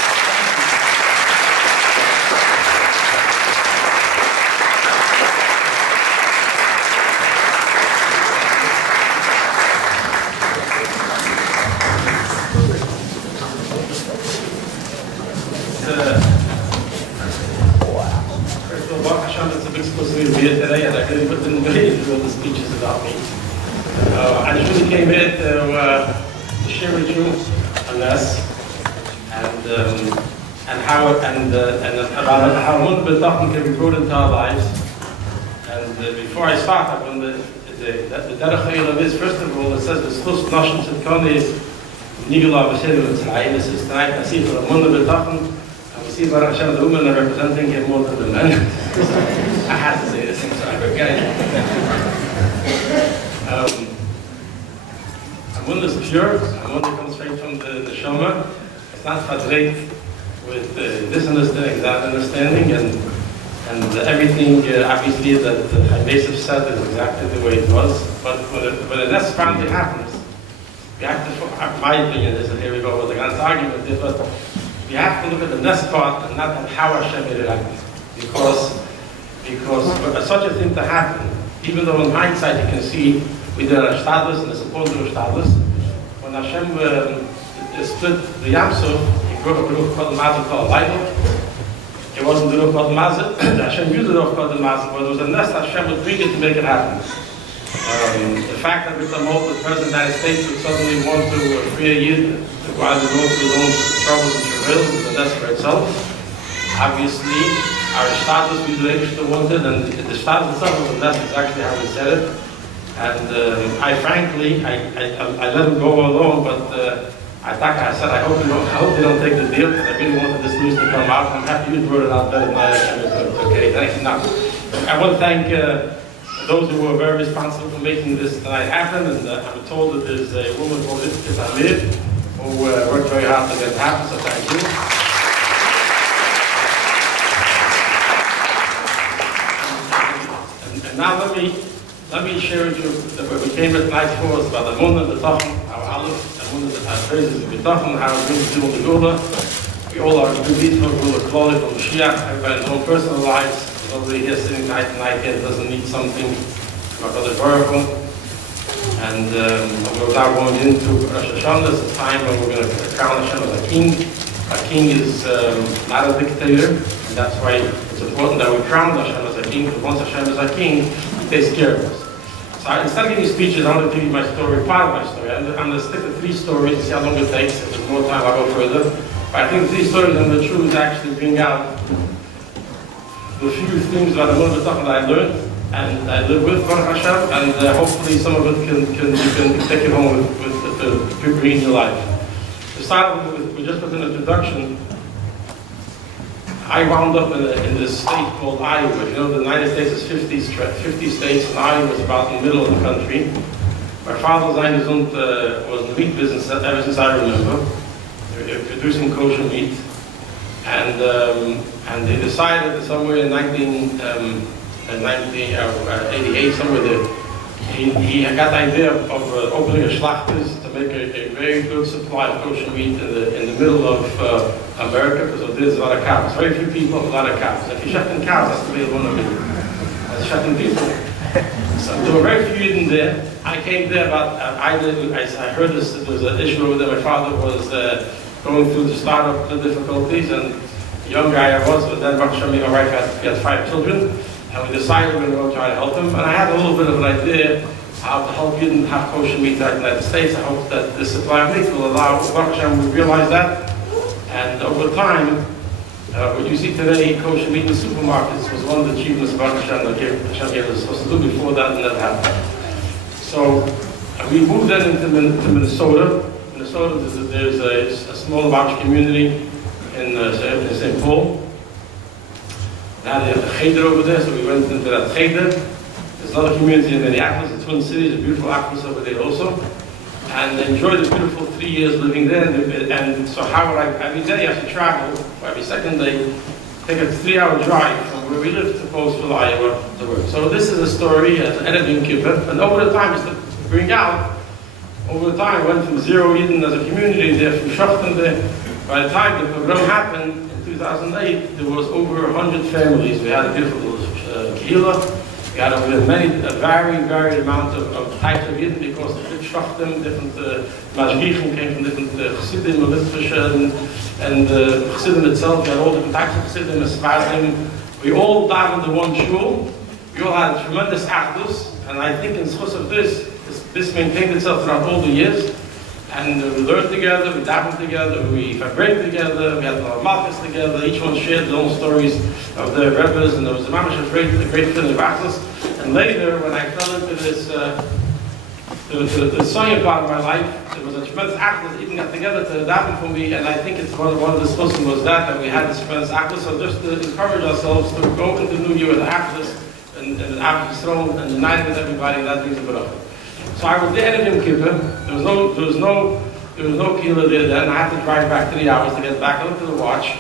Today, and I couldn't put them in the speeches about me. I just really came here to share with you on this and about how one Bitachon can be brought into our lives. And before I start, I want the Derech HaElam is, first of all, it says the Schus Nashim Tzedkon is Nigula V'Shedu Tzrayim. This is tonight I see for the Munda Bitachon, and we see Baruch Hashem, the women are representing him more than the men. I had to say this, I'm sorry, okay? Amun is pure, Amun comes straight from the Neshama. It's not fadreit with this understanding, that understanding, and everything obviously that Chaim Yosef said is exactly the way it was. But when it finally happens, you have to, my opinion is that here we go with the ganze argument, is that you have to look at the next part and not at how Hashem made it happen. Because for such a thing to happen, even though in hindsight you can see we did a shtadlus and the support of a shtadlus, when Hashem split the Yamsuf, he broke a Baruch called Mazah called Leidel. It wasn't the Baruch called Mazah, Hashem used the Baruch called Mazah, but it was a nest Hashem would bring it to make it happen. The fact that Richard Moltmann, the President of the United States, would suddenly want to free a Yid while he goes through his own troubles and travails is a nest for itself. Obviously, our status we still wanted, and the status itself was a nest exactly how we said it. And I frankly, I let him go alone, but I said, I hope you don't take the deal, because I really wanted this news to come out. I'm happy you brought it out better than I am. Okay, thank you. Now, I want to thank those who were very responsible for making this tonight happen, and I'm told that there's a woman called Itzkis Amir who worked very hard to get it happen, so thank you. And now let me share with you what we came here tonight for us about the Munah, the Tachon, our Aleph, the Munah, our praises of the Tachon, how it brings people to Gula. We all are good people, Gula, Kloli, from Mashiach, everybody in their own personal lives. Nobody here sitting tonight here doesn't need something from our brother Baruch. And we're now going into Rosh Hashanah. It's a time when we're going to crown Hashem as a king. A king is not a dictator, and that's why it's important that we crown Hashem as a king, because once Hashem is our king, he takes care of us. So instead of giving you speeches, I'm going to give you my story, part of my story. I'm going to stick to 3 stories and see how long it takes. If there's more time, I'll go further. But I think 3 stories I'm going to choose actually bring out a few things about the Munah that I learned and I live with Baruch Hashem, and hopefully some of it you can take it home with bring in your life. To start with just with an introduction, I wound up in this state called Iowa. You know, the United States is 50 states, and Iowa was about in the middle of the country. My father was in the meat business ever since I remember, producing kosher meat. And they decided that somewhere in 1988, somewhere there, he got the idea of opening a schlachters to make a very good supply of kosher meat in the middle of America, because there's a lot of cows. Very few people have a lot of cows. If you're shechting cows, that's the way one of them. That's shechting people. So there were very few in there. I came there about, I heard there was an issue over there. My father was going through the startup difficulties, and the young guy I was, but then Baruch Hashem, my wife had 5 children, and we decided we were going to try to help him. And I had a little bit of an idea how to help you and have kosher meat out in the United States. I hope that this supply of meat will allow Baruch Hashem to realize that. And over time, what you see today, kosher meat in supermarkets, was one of the achievements Baruch Hashem that Hashem gave us supposed to do. Before that, and that happened. So we moved then into Minnesota. Minnesota, there's a small large community in St. Paul. Now they have a cheder over there, so we went into that cheder. There's another community in Minneapolis, the Twin Cities, a beautiful Acropolis over there also. And enjoyed the beautiful 3 years living there. And so how would every day I have to travel, or every second day, take a 3-hour drive from where we live to Postville, Iowa to work. So this is a story as an editing Kippur, and over the time, just to bring out, over the time, went from 0 Yidden as a community there, from Schachten there. By the time the program happened in 2008, there was over 100 families. We had a beautiful kehillah. We had a varied amount of types of Yidden, because different Schachten, different Mashgichim came from different Chassidim, and Chassidim itself. We had all different types of Chassidim, Sfardim. We all davened in one shul. We all had tremendous achdus, and I think in schus of this maintained itself throughout all the years. And we learned together, we davened together, we vibrated together, we had our malchus together. Each one shared their own stories of their rebbes, and there was a great feeling of access. And later, when I fell into this, the sewing part of my life, there was a tremendous access. Even got together to daven for me, and I think it's one of the discussions was that we had this tremendous access. So just to encourage ourselves to go into the new year with the access and the access throne and united with everybody, and that brings a baruch. So I was there in Yom Kippur. There was no kehillah there then. I had to drive back 3 hours to get back. I looked at the watch,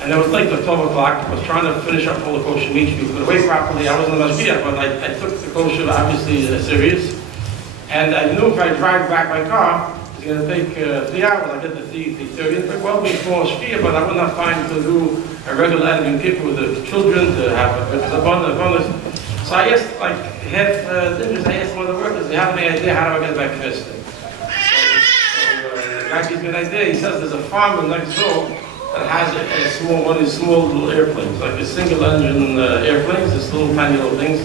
and it was late at 12 o'clock. I was trying to finish up all the kosher meat. We could wait properly. I wasn't a mashgiach, but I took the kosher obviously serious. And I knew if I drive back my car, it's going to take 3 hours. I get the 3:30. It took well before Shkia, but I would not find to do a regular editing people with the children to have a bonus. So I asked, like, I asked one of the workers, do you have any idea how do I get back first? The guy gives me an idea. He says there's a farmer next door that has one of these small little airplanes, like a single engine airplanes, this little tiny little things.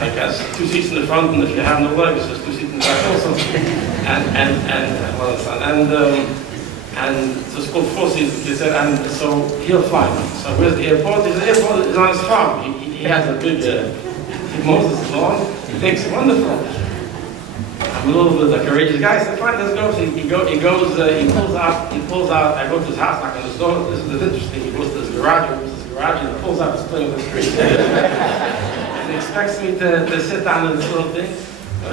Like has 2 seats in the front, and if you have no legs, there's 2 seats in the back also. And so it's called 4 seats. He said, and so he'll fly. So where's the airport? He said, the airport is on his farm. He has a big, he mows his lawn. He thinks wonderful. I'm a little bit of a courageous guy. So fine, let's go. So he pulls out. I go to his house, knock on his door. This is interesting. He goes to his garage, and he pulls out his plane with the street. He expects me to sit down in this little thing.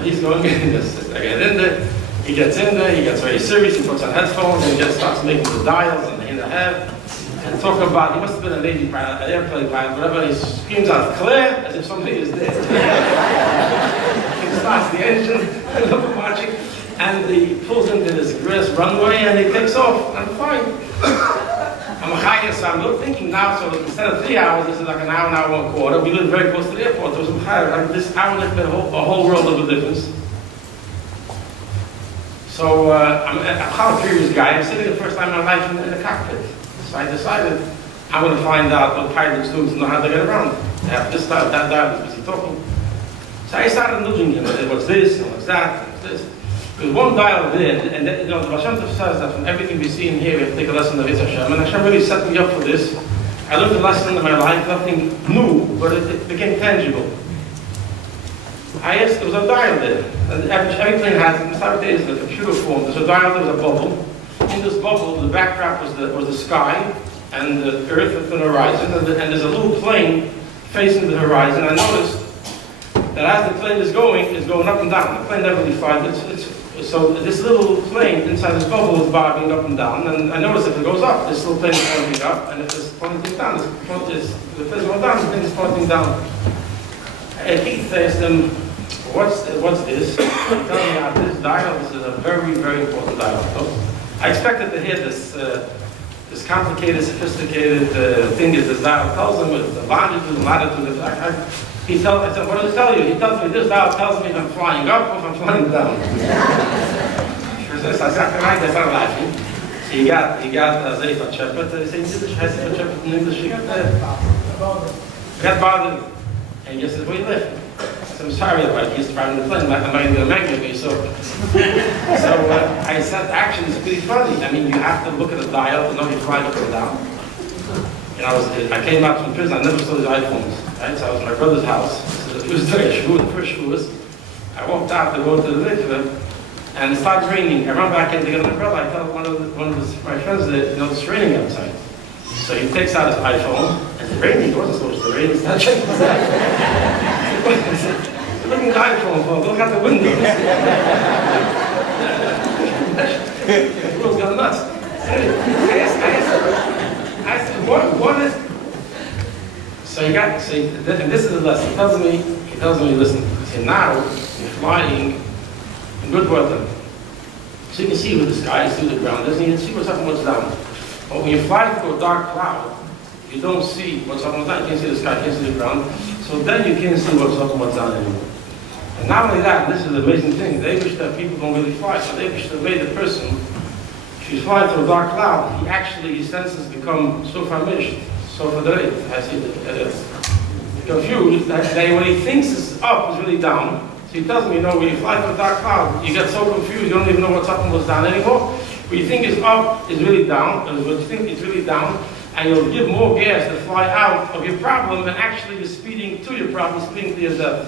He's going in, I get in there. He gets in there, he gets very serious, he puts on headphones, and he just starts making the dials and the head. And talk about, he must have been a Navy pilot, an airplane pilot, whatever. He screams out, clear, as if somebody is dead. He starts the engine, and I'm watching, and he pulls into this grass runway, and he takes off. I'm fine. I'm a chayah, so I'm thinking now, so instead of 3 hours, this is like an hour, 1/4. We live very close to the airport. So like this hour and a whole world of a difference. So I'm a curious guy. I'm sitting the first time in my life in the cockpit. So I decided I'm going to find out what pilots do to know how to get around. They have this dial, that dial, is busy talking. So I started looking, what's this, and what's that, and what's this. There's one dial there, and the Baal Shem Tov says that from everything we see in here, we have to take a lesson of Yitzhak Hashem. And Hashem really set me up for this. I learned a lesson in my life, nothing new, but it became tangible. I asked, there was a dial there. And every plane has, in the computer form, there's a dial, there was a bubble. In this bubble, the backdrop was the sky, and the earth at the horizon, and there's a little plane facing the horizon. I noticed that as the plane is going up and down. The plane never really flies. So this little plane inside this bubble is bobbing up and down, and I noticed if it goes up, this little plane is pointing up, and if it's pointing down, the plane is going down, the plane is pointing down. And Keith asked him, what's this? He tells me about this dial. This is a very, very important dial. So I expected to hear this complicated, sophisticated thing is this dial tells him with the longitude and latitude. I said, what does it tell you? He tells me, this dial tells me if I'm flying up or if I'm flying down. I started laughing. So he got Zeifa Shepherd. They say Zeifa Shepherd in English. He got bothered. And he just said, where you live? I said, I'm sorry about he's driving the plane. I'm not going to magnet me. So I said, actually, it's pretty funny. I mean, you have to look at the dial to know you're flying up or down. And I came out from prison, I never saw these iPhones. Right? So I was at my brother's house. So it was very shul, the first shul was. I walked out to go to the mikveh, and it started raining. I ran back in to get my brother. I told one of my friends that, it's raining outside. So he takes out his iPhone, and it's raining. It wasn't supposed to rain. He's not checking his iPhone. I said, look at the iPhone, phone. Look out the window. The world's gone nuts. I said, what is? So and this is the lesson. He tells me, listen, see, now you're flying in good weather. So you can see where the sky is, through the ground, and you can see what's up and what's down. But when you fly through a dark cloud, you don't see what's up and what's down. You can't see the sky, you can't see the ground. So then you can't see what's up and what's down anymore. And not only that, this is the amazing thing, they wish that people don't really fly. So they wish to made the person, if he's flying through a dark cloud, his senses become so famished. So for the confused that when he thinks it's up, it's really down. So he tells me, when you fly through a dark cloud, you get so confused, you don't even know what's up and what's down anymore. What you think is up is really down, and what you think is really down, and you'll give more gas to fly out of your problem, and actually you're speeding to your problem, speeding to your death.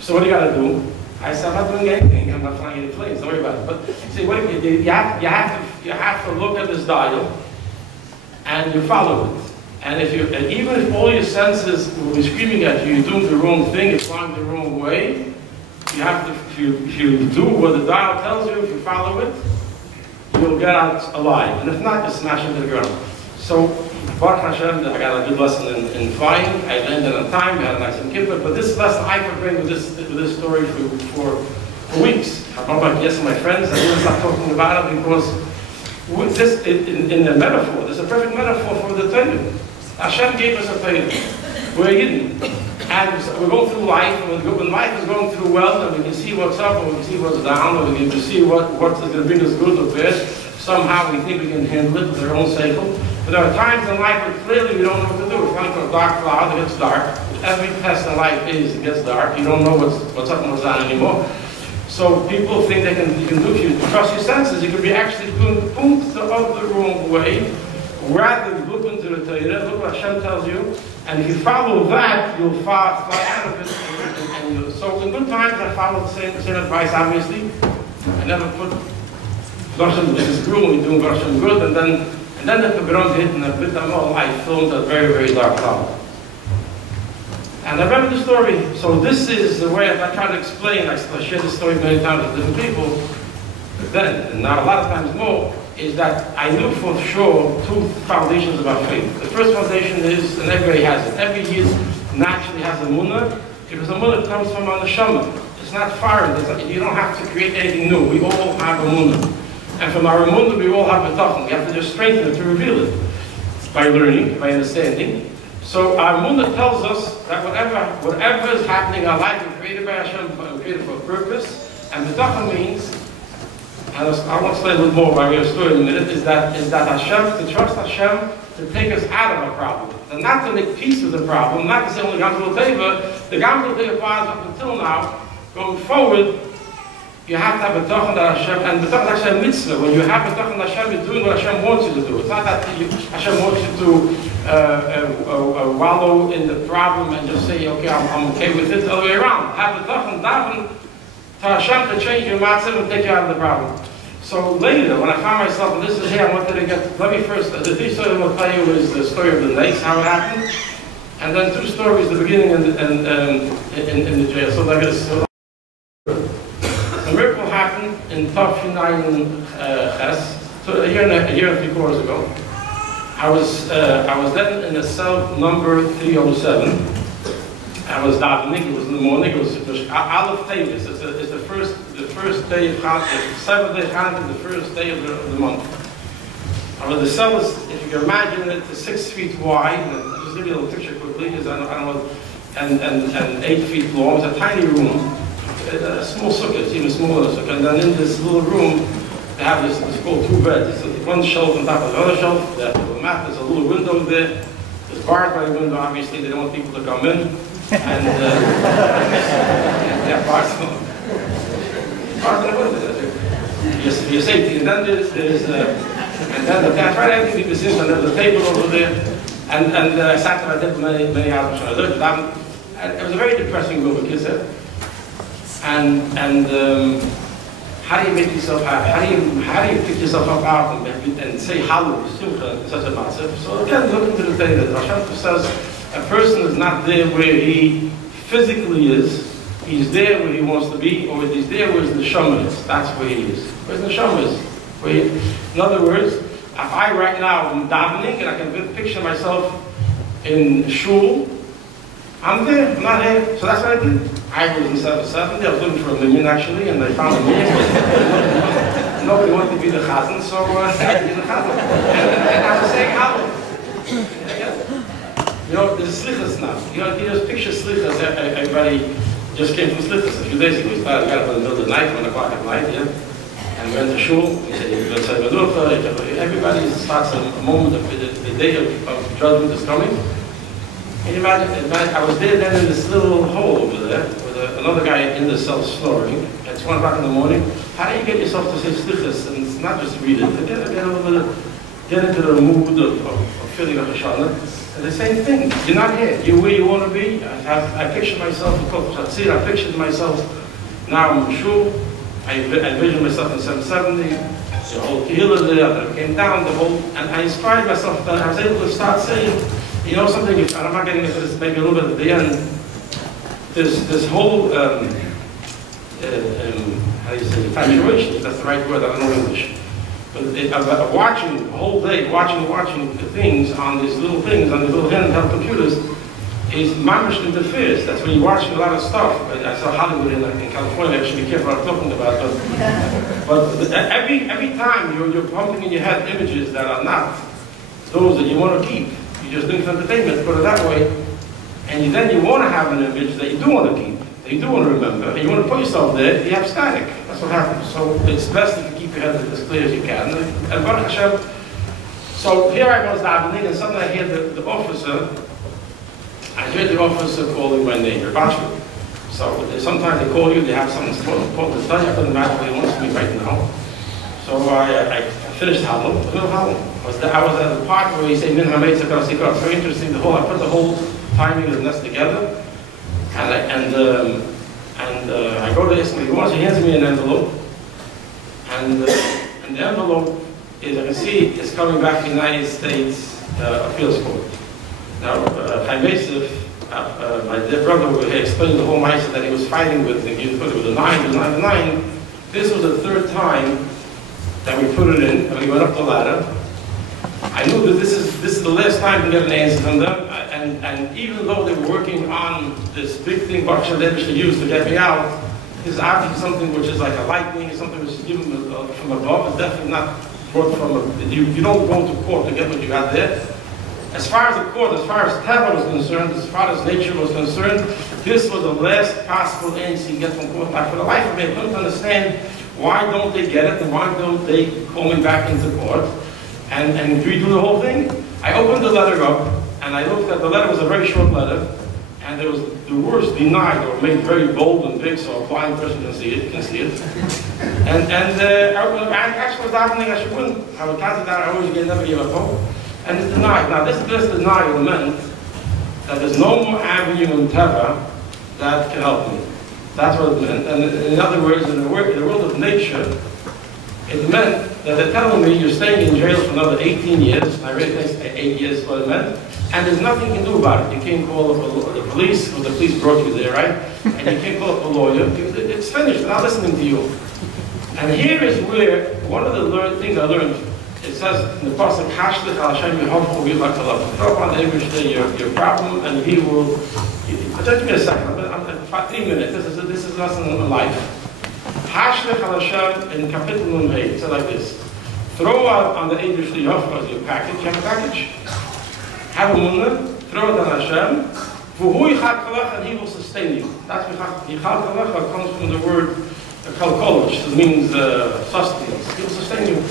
So what do you got to do? I said, I'm not doing anything. I'm not flying any planes. Don't worry about it. But see, what you have to look at this dial, and you follow it. And even if all your senses will be screaming at you, you're doing the wrong thing, you're flying the wrong way, you have to. If you do what the dial tells you, if you follow it, you'll get out alive. And if not, you smash into the ground. So Baruch Hashem, I got a good lesson in flying. I landed on time. We had a nice kippur. But this lesson I could bring with this story for weeks. I brought back yes, my friends. I didn't stop talking about it because with this in the metaphor. There's a perfect metaphor for the Torah. Hashem gave us a Torah. We're hidden. And we're going through life, and when life is going through well, and we can see what's up, and we can see what's down, and we can see what is going to bring us good or bad. Somehow we think we can handle it with our own cycle. But there are times in life where clearly we don't know what to do. It's like a dark cloud, it gets dark. Every test in life it gets dark. You don't know what's up and what's down anymore. So people think you can do, if you trust your senses, you could be actually doing the other wrong way. Rather look into the Torah, look what Hashem tells you, and if you follow that, you'll fly out of it. So in good times, I followed the same advice, obviously. I never put Russian, this is good, we're doing Russian good, and then the pogrom hit, and I bit them all, I filmed a very, very dark cloud. And I remember the story, so this is the way I try to explain, I share this story many times with different people, but then, and now a lot of times more, is that I knew for sure two foundations of our faith. The first foundation is, and everybody has it, every Yid naturally has a munah, because a munah comes from a neshama. It's not foreign, you don't have to create anything new, we all have a munah. And from our munah we all have a tachon, we have to just strengthen it to reveal it. By learning, by understanding. So our munah tells us that whatever is happening in our life is created by Hashem, created for a purpose, and the tachon means, and I'll explain a little more by way of story in a minute, is that Hashem, to trust Hashem, to take us out of a problem. And not to make peace with the problem, not to say only Gamzul Teva. The Gamzul Teva applies up until now. Going forward, you have to have a tachon that Hashem, and the tachon is actually a mitzvah. When you have a tachon that Hashem, you're doing what Hashem wants you to do. It's not that Hashem wants you to wallow in the problem and just say, okay, I'm okay with it, the other way around. Have the tachon, daven to Hashem to change your matzah and take you out of the problem. So later, when I found myself, and this is here, I wanted to get, let me first, the three stories I'm going to tell you is the story of the Nace, how it happened, and then two stories, the beginning and in the jail. So like this, a miracle happened in Tafshinayim Ches, so a year and 3 quarters ago. I was then in the cell number 307. I was davening, it was in the morning, it was Aleph Tevis, it's the first day of Hanukkah, the 7th day of Hanukkah, the first day of the month. The cell is, if you can imagine it, is 6 feet wide, and I'll just give you a little picture quickly, because I don't know, and 8 feet long. It's a tiny room, a small sukkah, it's even smaller than a sukkah, and then in this little room, they have this, it's called 2 beds. It's one shelf on top of the other shelf, they have a mat, there's a little window there, there's bars by the window, obviously, they don't want people to come in. And yeah, bars in the window. Your safety. And then there's and then the tried everything to and there's a table over there. And I sat there, I did many hours. And it was a very depressing room with kids there. And how do you make yourself happy? How do you pick yourself up out and say hallelujah, simcha, in such a massive? So again, look into the thing that Hashem says. A person is not there where he physically is. He's there where he wants to be, or he's there where his neshama is. That's where he is. Where his neshama is. In other words, if I right now am davening and I can picture myself in shul, I'm there. I'm not here. So that's what I did. I was in 770. I was looking for a minyan actually, and I found a minyan. Nobody wanted to be the chazan, so I did the chazan. And I was saying hallelujah. You know, there's slichas now. You know, you just picture slichas. Everybody just came from slichas a few days ago. We got up in the middle of the night, 1 o'clock at night, yeah? And we went to shul. We said, you're going to say Meducha. Everybody starts a moment of the day of judgment is coming. Can you imagine? I was there then in this little hole over there with another guy in the cell snoring. It's 1 o'clock in the morning. How do you get yourself to say slichas? And it's not just read it. Get into the mood of feeling of Hashanah. And the same thing, you're not here. You're where you want to be. I picture myself in Kol Chatzir, I pictured myself now in Shul. I envisioned myself in 770, the whole Kehillah there, I came down, the whole, and I inspired myself that I was able to start saying, you know something, and I'm not getting into this maybe a little bit at the end, this whole, how do you say, infatuation, that's the right word, I don't know English. But watching the whole day, watching the things on these little things, on the little handheld computers, is mamish interferes. That's when you're watching a lot of stuff. I saw Hollywood in California. I should be careful what I'm talking about. But every time you're pumping in your head images that are not those that you want to keep. You're just doing for entertainment, put it that way. And then you want to have an image that you do want to keep, that you do want to remember, and you want to put yourself there, you have static. That's what happens. So it's best if you keep your head as clear as you can. And Baruch Hashem, so here I was davening, and suddenly I hear the officer, calling my name, Rabashko. So sometimes they call you, they have something important to tell you. I couldn't imagine what he wants to me right now. So I finished Hallel, middle Hallel. I was at the part where you say Min HaMeitz HaKar Sikar. It's very interesting. I put the whole timing of the nest together, and I go to Ismail. He hands me an envelope, and the envelope is, I can see, is coming back to the United States Appeals Court. Now, Chaim Yosef, my dear brother, who explained the whole mindset that he was fighting with, and he put it with a 9. This was the third time that we put it in, and we went up the ladder. I knew that this is the last time to get an answer from them, and even though they were working on this big thing Baruch Hashem should use to get me out, this is obviously something which is like a lightning, something which is given from above. It's definitely not brought from you don't go to court to get what you got there. As far as the court, as far as Teva was concerned, as far as nature was concerned, this was the last possible answer you get from court. Like, for the life of me, I couldn't understand why don't they get it and why don't they call me back into court and redo the whole thing. I opened the letter up and I looked at the letter. It was a very short letter, and there was the words denied or made very bold and big so a blind person can see it. And I actually was davening. I wouldn't have a cat that I always never give up hope. And it's denied. Now this denial meant that there's no more avenue in Teva that can help me. That's what it meant. And in other words, in the world of nature, it meant that they're telling me you're staying in jail for another 18 years. And I really think 8 years is what it meant. And there's nothing you can do about it. You can't call up the police, or the police brought you there, right? And you can't call up a lawyer. It's finished. They're not listening to you. And here is where one of the things I learned. It says in the pasuk, "Hashlich al Hashem yehovchu v'yivak." Throw upon the English there your problem, and He will. Just give me a second. I'm 3 minutes. This is a lesson in life. Hashlich al Hashem in Kapitel Nun Hey. It says like this: throw out on the English yehovchu as your package. You have a package. Have a munah. Throw it on Hashem. V'hu yichal kalach, and He will sustain you. That's yichal kalach comes from the word kalkol, which means sustenance. He will sustain you.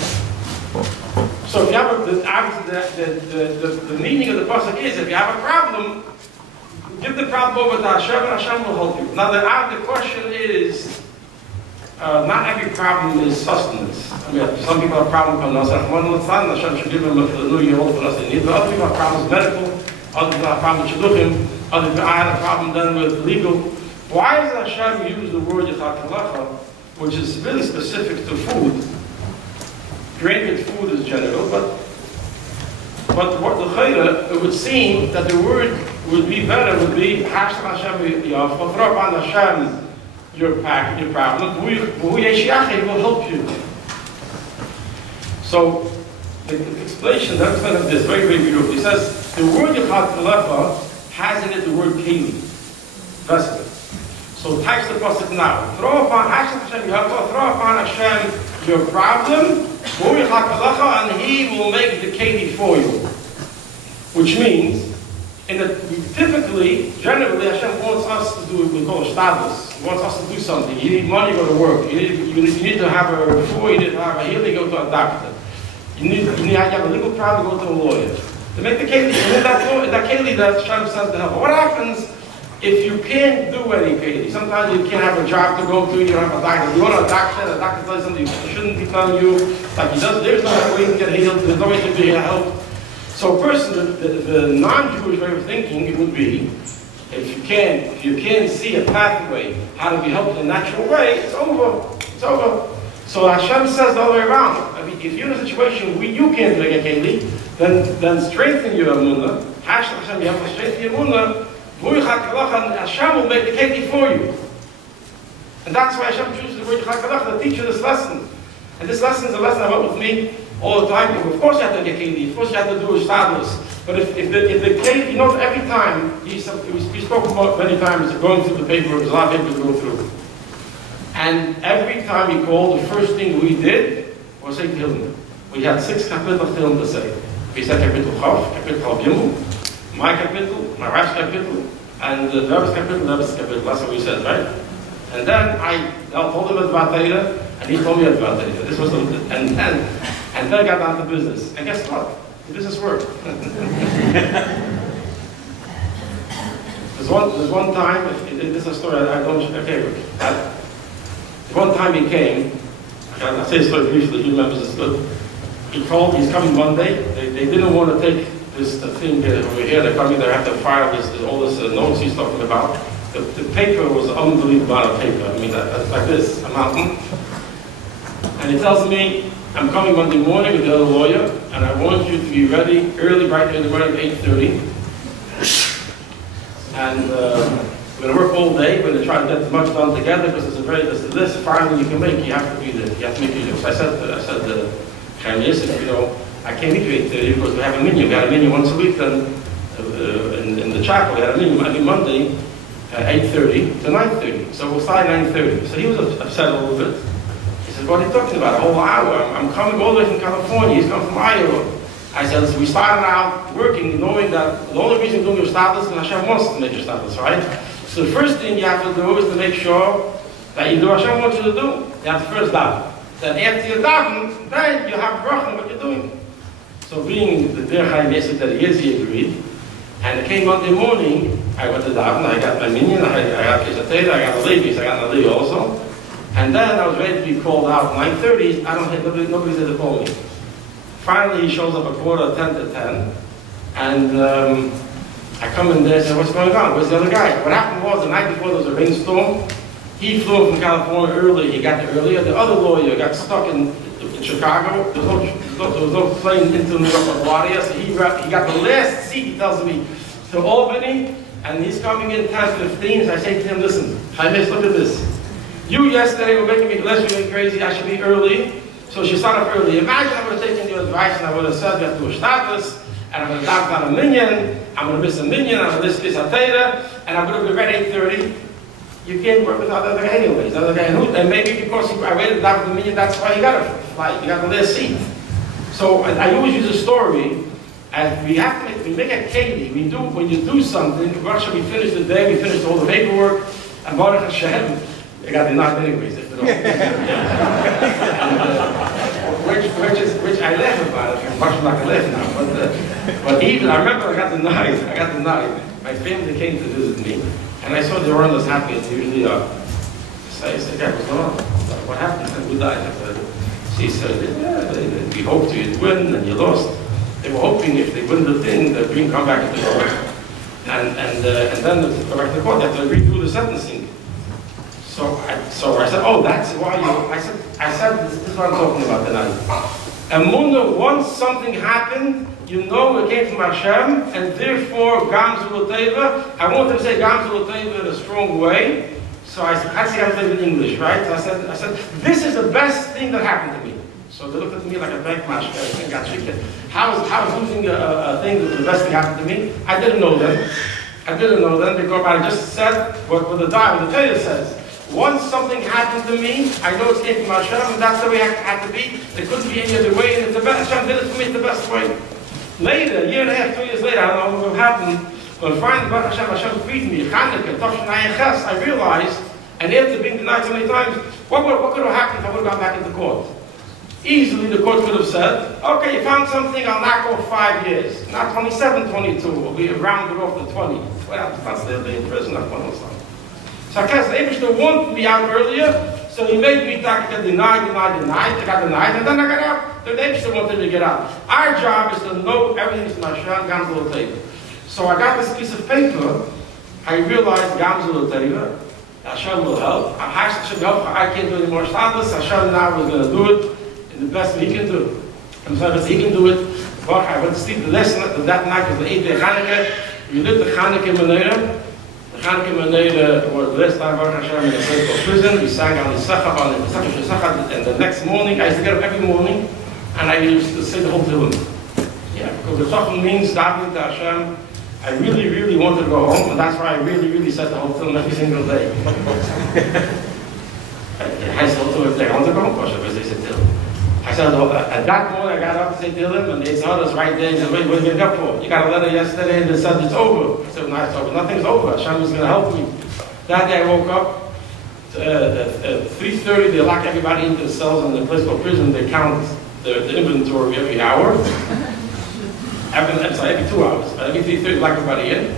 So if you have the meaning of the pasuk is, if you have a problem, give the problem over to Hashem, and Hashem will help you. Now the question is, not every problem is sustenance. I mean, some people have problems from Nasach, Hashem should give them a new year old for us they need. But other people have problems medical, other people have problems with shidduchim, other people I had a problem then with legal. Why does Hashem use the word yichal kalacha, which is really specific to food? Granted, food is general, but what the chayra, it would seem that the word would be better, would be Hashem Hashem Yavcha, throw upon Hashem your problem, Hu Yeshiach, He will help you. So the explanation, that's kind of this, very, very beautiful. He says, the word Yichal Kalecha has in it the word Keli, vessel. So types the pasuk now. Throw upon Hashem Yavcha, throw upon Hashem your problem, and He will make the keli for you. Which means, typically, generally, Hashem wants us to do what we call shtadlus. He wants us to do something. You need money, go to work. You need to have a refuah, you need to have a healing, go to a doctor. You have a legal problem, go to a lawyer. To make the keli, that keli that Hashem sends to help. What happens if you can't do any keli? Sometimes you can't have a job to go to, you don't have a doctor. You go to a doctor, the doctor tells you something he shouldn't be telling you. Like there's no way to get healed, there's no way to be helped. So a person, the non-Jewish way of thinking, it would be, if you can't see a pathway, how to be helped in a natural way, it's over. It's over. So Hashem says the other way around. I mean, if you're in a situation where you can't make a keli, then strengthen your emunah. Hashem, you have to strengthen your emunah. Hashem will make the keli for you. And that's why Hashem chooses the word Yichal Kalecha to teach you this lesson. And this lesson is a lesson I went with me all the time. Of course you have to get keli, of course you have to do a status. But if the keli, you know, every time, we spoke about many times going through the paperwork, there's a lot of paper to go through. And every time he called, the first thing we did was say Tehillim. We had 6 kapitel of Tehillim to say. We said kapitel Chav, kapitel Gimel, my kapitel, my Rash kapitel, and the Rebbe's kapitel, that's what we said, right? And then I told him about Torah, and he told me about Torah. This was and then I got down to business. And guess what? The business worked. There's one time, this is a story I don't, okay, one time he came, I'll say the story briefly, he remembers this good. He called, he's coming Monday, they didn't want to take this thing over here, they're coming, they have to file all this notes he's talking about. The paper was an unbelievable amount of paper, I mean, that's like this, a mountain. And he tells me, I'm coming Monday morning with the other lawyer, and I want you to be ready early, right in the morning, 8:30. And we're going to work all day. We're going to try to get as much done together because there's a list of filing you can make. You have to be there. You have to make your. So I said, Chaim Yosef, you know, I can't meet you 8:30 because we have a minyan. We had a minyan once a week. Then in the chapel, we had a minyan every Monday, 8:30 to 9:30. So we'll start at 9:30. So he was upset a little bit. He said, "What are you talking about? A whole hour? I'm coming all the way from California. He's coming from Iowa." I said, so we started out working knowing that the only reason you're doing your status is Hashem wants to make your status, right? So the first thing you have to do is to make sure that you do what Hashem wants you to do. You have to first daven. Then after you daven, then you have bracha on what you're doing. So being the dear Chaim Yosef that he is, he agreed. And it came Monday morning, I went to daven, I got my minyan, I got Keshet Torah, I got the Levi, I got the Levi also. And then I was ready to be called out at 9:30, nobody's there to call me. Finally, he shows up at 10 to 10, and I come in there and say, what's going on? Where's the other guy? What happened was, the night before there was a rainstorm. He flew from California early, he got there earlier. The other lawyer got stuck in Chicago. There was no plane into New York or LaGuardia, so he got the last seat, he tells me, to Albany, and he's coming in 10:15, so I say to him, listen, Chaim, look at this. You yesterday were making me less crazy, I should be early. So she started off early. Imagine I would have taken your advice and I would have said we have to do a status, and I'm going to daven on a minyan, I'm going to miss a minyan, I'm going to miss Keshet Torah, and I'm going to be ready at 8:30. You can't work without the other guy anyways. The other guy, and maybe because I waited to daven the minyan, that's why you got to fly, you got the last seat. So I always use a story, as we have to make a keli. When you do something, we finish the day, we finished all the paperwork, and Baruch Hashem, I got denied anyways. Which I laugh about it. I'm much not gonna laugh now. But even I remember I got denied. My family came to visit me, and I saw they weren't as happy as they usually are. So I said, "What's going on? What happened?" I said, "Who died?" She said, "Yeah, we hoped you'd win, and you lost." They were hoping if they win the thing, that we can come back to the court, and then go back to the court. They have to redo the sentencing. So I said, oh, that's why you, I said, this is what I'm talking about tonight. Emunah, once something happened, you know it came from Hashem, and therefore, Gam Zul Teva. I wanted to say Gam Zul Teva in a strong way, so I said, I Gam Zul in English, right? So I said, this is the best thing that happened to me. So they looked at me like a bank mash, how is losing a thing the best thing happened to me? I didn't know then. Because I just said what the Torah says. Once something happened to me, I know it came from Hashem, and that's the way it had to be. There couldn't be any other way, and it's the best. Hashem did it for me, it's the best way. Later, a year and a half, 2 years later, I don't know what happened. When finally Hashem freed me, I realized, and after being denied so many times, what could have happened if I would have gone back into court? Easily, the court could have said, okay, you found something, I'll knock off 5 years. Not 27, 22, we rounded off to 20. Well, I'll still be in prison, not 20 something. So I guess the Eibishter wanted me out earlier, so he made me get denied, I got denied, and then I got out. The Eibishter wanted me to get out. Our job is to know everything is from Hashem, Gam Zul Teva. So I got this piece of paper, I realized Gam Zul Teva, Hashem will help. Hashem will help, I can't do any more status, Hashem now is going to do it in the best way he can do. And so he can do it. I went to sleep the lesson that night was the 8th day Chanukah. We lit the Chanukah menorah. The Chanukah Menorah was the last time Baruch Hashem in the place called prison. We sang on the Sachar, and the next morning, I used to get up every morning, and I used to say the whole Tehillim. Yeah, because the Sachar means davening to Hashem. I really, really wanted to go home, and that's why I really, really said the whole Tehillim every single day. I said, I want to go home, I said, at that morning I got up to say Tehillim, and they saw us right there. He said, wait, what did you get up for? You got a letter yesterday and they said it's over. I said, no, it's over. Nothing's over. Hashem is going to help me. That day I woke up, at 3:30, they lock everybody into the cells in the place called prison. They count the inventory every hour. Every 2 hours. Every 3:30, lock everybody in.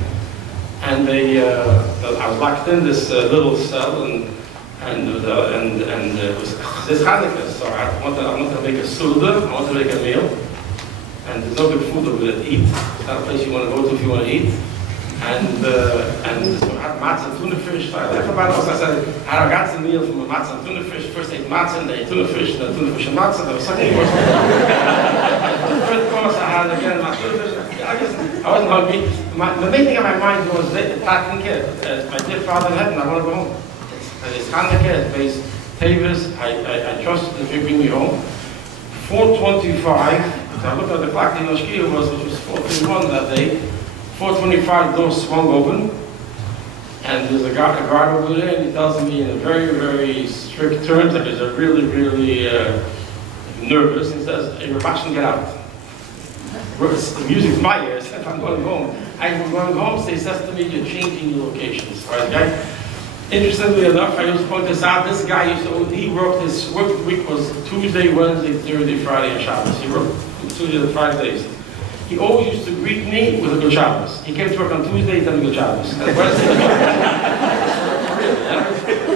And I was locked in this little cell, and it was this Hanukkah, so I wanted to make a suda, I wanted to make a meal, and there's no good food over there to eat. It's not a place you want to go to if you want to eat. And so I had matzah and tuna fish. So I left everybody else. I said, I had a gatsa meal from a matzah and tuna fish. First I ate matzah, and then I ate tuna fish, and then tuna fish and matzah. Then the second course, the third course I had again my tuna fish. I wasn't hungry. The main thing in my mind was that I kid. My dear Father in heaven, I want to go home. It's Hanukkah, it's based Tavis. I trust that you bring me home. 4:25. I looked at the clock. The Noshkia was, which was 4:31 that day. 4:25, the door swung open, and there's a guard over there, and he tells me in a very, very strict terms that he's really, really nervous. He says, "Hey, Rabashon, get out." The music's my ears. If I'm going home, I'm going home. So he says to me, "You're changing your locations." Right, guy? Interestingly enough, I just point this out. This guy he worked, his work week was Tuesday, Wednesday, Thursday, Friday, and Shabbos. He worked Tuesday to Friday days. He always used to greet me with a good Shabbos. He came to work on Tuesday, he told me good Shabbos. And Wednesday, good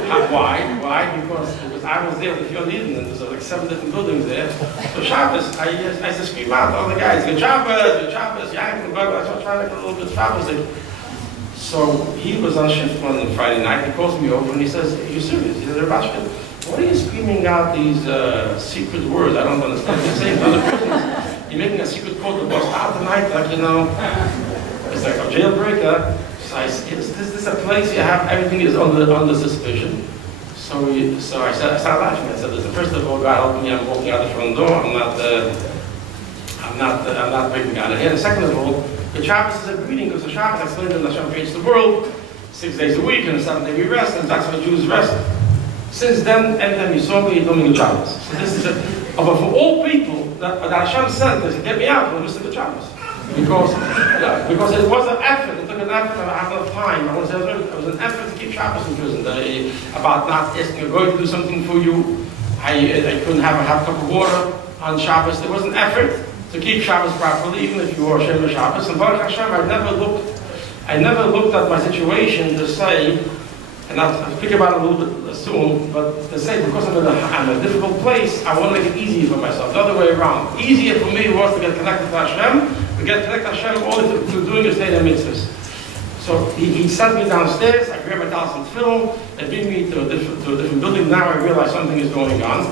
Shabbos. Why? Because I was there with the young Eden, and there's like 7 different buildings there. So Shabbos, I used to scream out to all the guys, good Shabbos, Yank, I was trying to get a little bit Shabbos. So he was on shift one Friday night. He calls me over and he says, "Are you serious?" He says, "Rabashon, what are you screaming out these secret words? I don't understand. You're saying other prisoners. You're making a secret code to bust out tonight, like, it's like a jailbreaker." So I said, "Is this a place you have everything is under suspicion?" So I started laughing. I said, "Listen, first of all, God help me. I'm walking out the front door. I'm not breaking out of here. And second of all, the Shabbos is a greeting, because the Shabbos explains that Hashem creates the world 6 days a week, and the 7th day we rest, and that's when Jews rest. Since then, every time you saw me, you told me the Shabbos. So this is but for all people that Hashem sent to get me out, we'll miss the Shabbos. Because it was an effort. It took an effort. I have enough time. It was an effort to keep Shabbos in prison. About not asking a guy to do something for you. I couldn't have a half cup of water on Shabbos. There was an effort to keep Shabbos properly, even if you were Shem Shabbos. And Baruch Hashem, I never looked at my situation to say, and I'll speak about it a little bit soon, but to say because I'm in a difficult place, I want to make it easier for myself. The other way around. Easier for me was to get connected to Hashem, to get connected to Hashem only through doing His Neder mitzvahs. So he sent me downstairs, I grabbed my Dallas film, they bring me to a different building. Now I realize something is going on.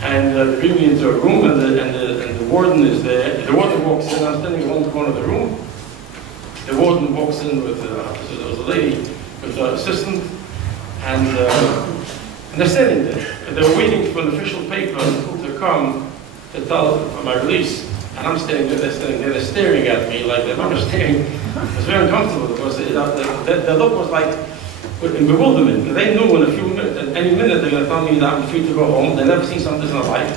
And they bring me into a room, and the warden is there. The warden walks in. I'm standing in one corner of the room. The warden walks in with there was a lady with her assistant, and they're standing there. And they were waiting for an official paper to come to tell for my release. And I'm standing there. They're standing there. They're staring at me like they're not staring. It's very uncomfortable because the look was like in bewilderment. They knew in any minute they're going to tell me that I'm free to go home. They've never seen something in their life.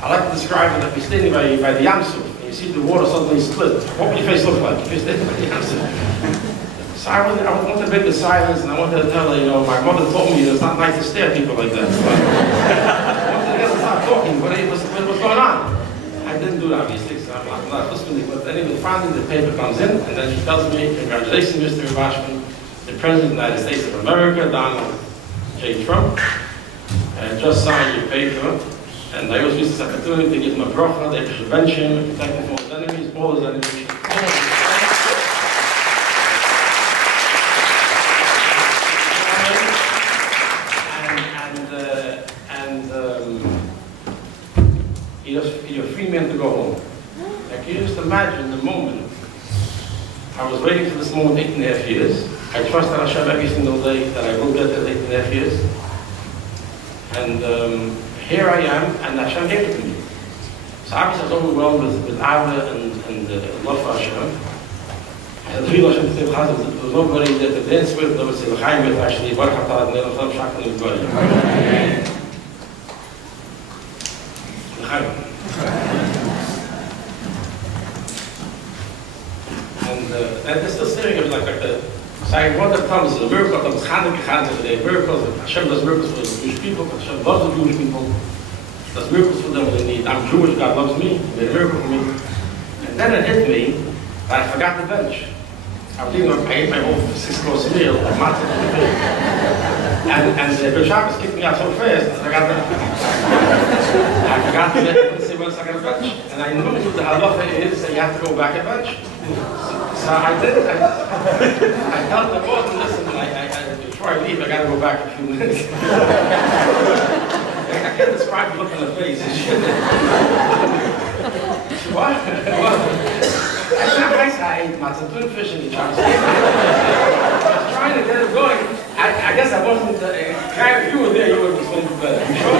I like to describe it that you're standing by the Yamsuf, and you see the water suddenly split. What would your face look like if you're standing by the Yamsuf? So I wanted to break the silence, and I wanted to tell her, my mother told me it's not nice to stare at people like that. So I wanted to get her to stop talking, but what's going on? I didn't do it, obviously, so I'm not listening. But anyway, finally the paper comes in, and then she tells me, "Congratulations, Mr. Rabashon. The President of the United States of America, Donald J. Trump, just signed your paper." And I always use this opportunity to give him a bracha, that he should bench him, protect him from his enemies, all his enemies. You're a free man to go home. Like, you just imagine the moment. I was waiting for this moment 8.5 years. I trust in Hashem every single day that I will get to 8.5 years. And here I am, and Hashem gave it to me. So obviously I was overwhelmed with Ava and love for Hashem. And the Hashem there was nobody that to dance with, there was a Chaim with actually, Baruch Atah Adonai L'Olam Shachar L'Gvara. And they're still staring at me like that. So I wonder if comes a miracle, that was Chanukah today, miracles, Hashem does miracles for the Jewish people, Hashem loves the Jewish people, does miracles for them when they need. I'm Jewish, God loves me, He made a miracle for me. And then it hit me that I forgot the bench. I was thinking, I ate my whole 6-course meal, like matzah and everything. And the Shabbos kicked me out so fast, I forgot the say once I got a bench. And I knew the halacha is that you have to go back a bench. So I did. I held the boat and listened. Before I leave, I got to go back a few minutes. I can't describe the look on the face. What? It's not nice I ate matzah, tuna fish and chops. I was trying to get it going. I guess I wasn't. If you were there, you would have been better. You sure?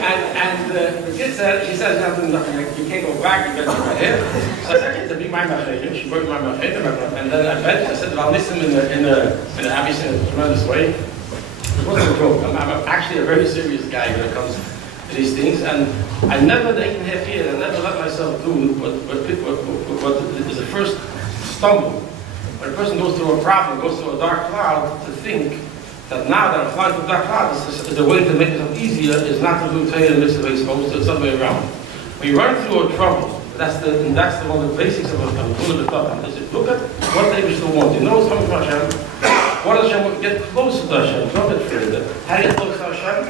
And the kid said, she says nothing, you can't go back, you better go ahead. So I said, to be my machayim. She worked my machayim, and then I said, I'll listen in a obviously in a tremendous way. It wasn't a joke. I'm actually a very serious guy when it comes to these things, and I never, the 8.5 years, I never let myself do what is the first stumble. When a person goes through a problem, goes through a dark cloud, to think that now that I'm flying through dark clouds, is a way to make it easier is not to do Torah and Mitzvah as opposed to the other way around. When you run through a trouble, that's one of the basics of a Torah. Is look at what they still want. You know what's coming from Hashem. What does Hashem want? Get closer to Hashem. Don't get further. How do you get closer to Hashem?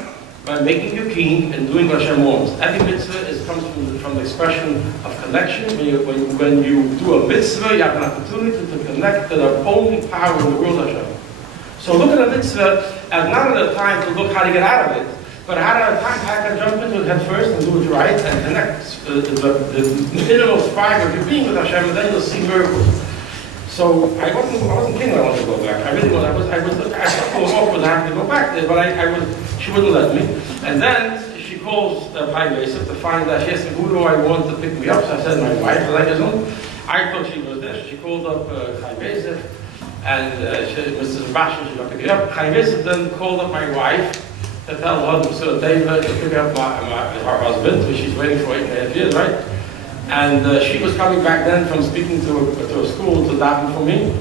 By making you keen and doing what Hashem wants. Every mitzvah comes from the expression of connection. When you do a mitzvah, you have an opportunity to connect to the only power in the world, Hashem. So look at a mitzvah as not at a time to look how to get out of it, but how to how to jump into it head first and do it right and connect the innermost fiber of your being with Hashem, and then you'll see miracles. So I wasn't kidding when I wanted to go back. I really was. I was awkward having to go back there, but she wouldn't let me. And then she calls Chaim Yosef to find out. She asked me, who do I want to pick me up? So I said, my wife. I thought she was there. She called up Chaim Yosef, and Mrs. Sebastian, she got to pick me up. Chaim Yosef then called up my wife to tell her, Mr. David, to pick up her husband, which she's waiting for 8.5 years, right? And she was coming back then from speaking to a school to daven for me.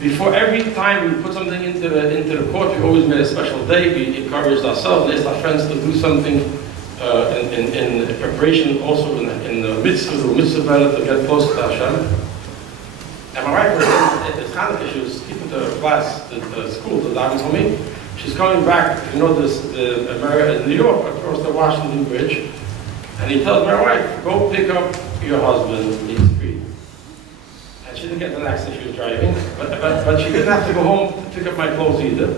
Before every time we put something into the court, we always made a special day. We encouraged ourselves, asked our friends to do something in preparation, also in the mitzvah to get closer to Hashem. And my wife was at the Chanukah, she was keeping the class, the school to daven for me. She's coming back, you know, in New York, across the Washington Bridge. And he tells my wife, go pick up your husband, he's free. And she didn't get the accent, she was driving. But she didn't have to go home to pick up my clothes either.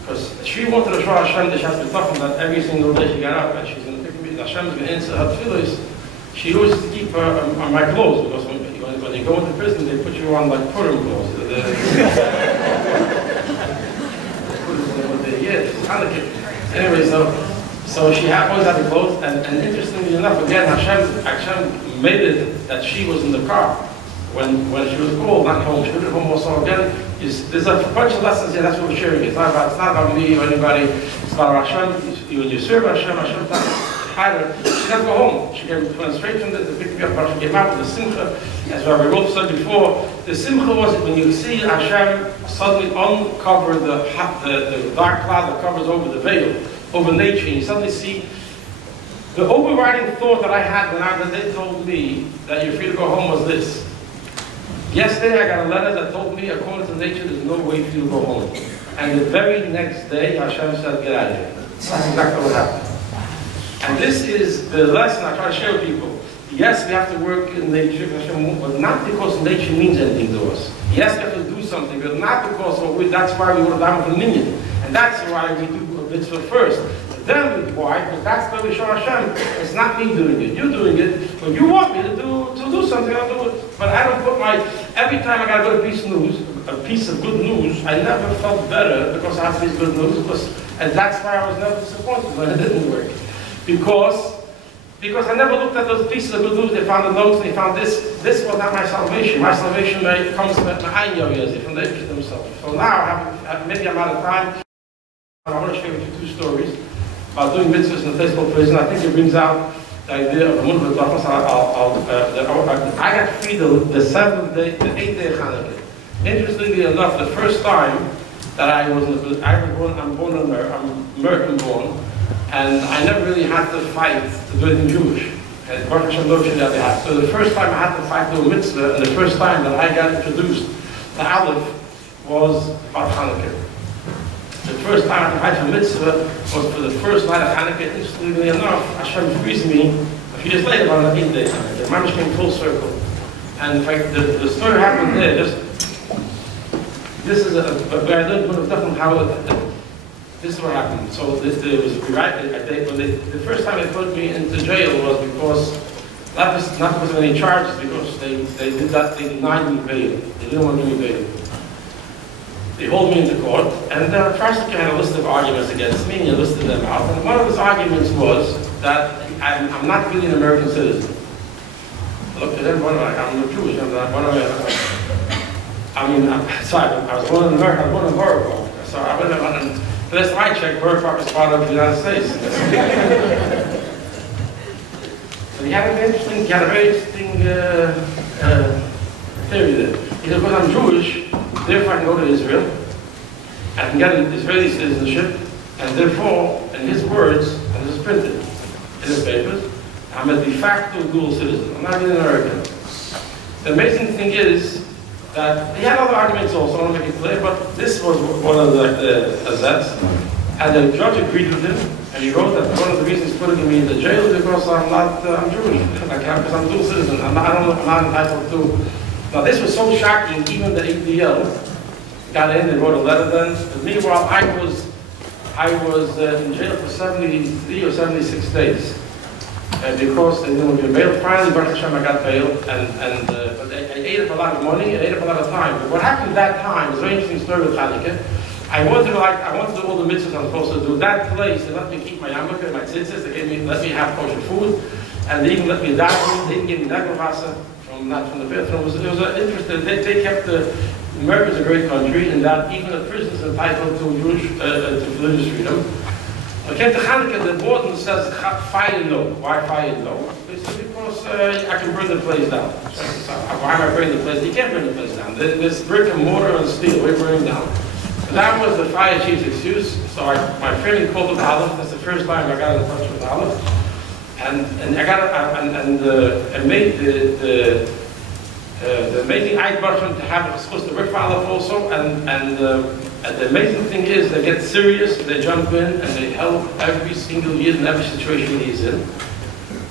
Because she wanted to show Hashem that she has to be talking about every single day she got up and she's going to pick me. Hashem's going to answer her tefillos. She always used to keep on my clothes, because when you go into prison, they put you on like Purim clothes. Anyway, so she always had the clothes, and interestingly enough, again, Hashem made it that she was in the car when she was called, not home. She was at home also. Again, there's a bunch of lessons here. That's what we're sharing. It's not about me or anybody. It's about Hashem. You serve Hashem. Hashem had her. She didn't go home. She went straight from there to pick me up. She came out with the simcha. As Rabbi Wolf said before, the simcha was when you see Hashem suddenly uncover the dark cloud that covers over the veil, over nature, and you suddenly see the overriding thought that I had when they told me that you're free to go home was this. Yesterday I got a letter that told me, according to nature, there's no way for you to go home. And the very next day, Hashem said, get out of here. That's exactly what happened. And this is the lesson I try to share with people. Yes, we have to work in nature, but not because nature means anything to us. Yes, we have to do something, but not because that's why we want to daven for minyan. And that's why we do a mitzvah first. But then why? Because that's where we show Hashem. It's not me doing it. You're doing it. When you want me to do something, I'll do it. But I don't put every time I got to go to Peace News, a piece of good news, I never felt better because I had this good news, and that's why I was never disappointed when it didn't work. Because I never looked at those pieces of good news. They found the notes and they found this. This was not my salvation. My salvation comes from the Einyoyas, from the Eibush themselves. So now, maybe I'm out of time. I want to share with you two stories about doing mitzvahs in the Facebook prison. I think it brings out the idea of the Munah B'Tachas. I got free the 7th day, the 8th day of Hanukkah. Interestingly enough, the first time that I'm born in American born, and I never really had to fight to do anything Jewish. And Baruch Hashem, so the first time I had to fight to do a mitzvah, and the first time that I got introduced to Aleph was about Hanukkah. The first time I had to fight for mitzvah was for the first night of Hanukkah. Interestingly enough, Hashem frees me a few years later on the 8th day of Hanukkah. The Mamish came full circle. And in fact, the story happened there. This is where I learned how this is what happened. So the first time they put me into jail was because, not because of any charges, because they denied me bail. They didn't want to give me bail. They hold me into court, and the prosecutor had a list of arguments against me, and he listed them out. And one of his arguments was that I'm not really an American citizen. Look at them, I'm Jewish, I was born in America, I was born in Borough Park. So I went on, the last time I checked, Borough Park is part of the United States. So he had a very interesting theory there. He said, because I'm Jewish, therefore I can go to Israel, I can get an Israeli citizenship, and therefore, in his words, and this is printed in his papers, I'm a de facto dual citizen. I'm not really an American. The amazing thing is that he had other arguments also, I want to make it clear, but this was one of the assets. And the judge agreed with him, and he wrote that one of the reasons putting me in the jail is because I'm Jewish, because I'm dual citizen. I'm not entitled to. Now this was so shocking, even the ADL got in, they wrote a letter then. But meanwhile, I was in jail for 73 or 76 days. And because they didn't give bail, finally, Baruch Hashem, I got bail, but I ate up a lot of money, and ate up a lot of time. But what happened that time, was a very interesting story with Hanukkah. I wanted to do all the mitzvahs I'm supposed to do. That place, they let me keep my yarmulke and my tzitzis, they let me have kosher food, and they even let me daven, they didn't give me davenwasser not from the bathroom. It was interesting. They kept America's a great country in that even the prisoners are entitled to religious freedom. I came to Hanukkah, the warden says, fire low. Why fire low? They said, because I can burn the place down. So, why am I burning the place? You can't burn the place down. There's brick and mortar and steel, we're burning down. And that was the fire chief's excuse. So my friend called up Aleph. That's the first time I got in touch with Aleph. And I got and made the amazing Eidbarchen to have supposed to work for Aleph also, and the amazing thing is they get serious, they jump in, and they help every single year in every situation he's in.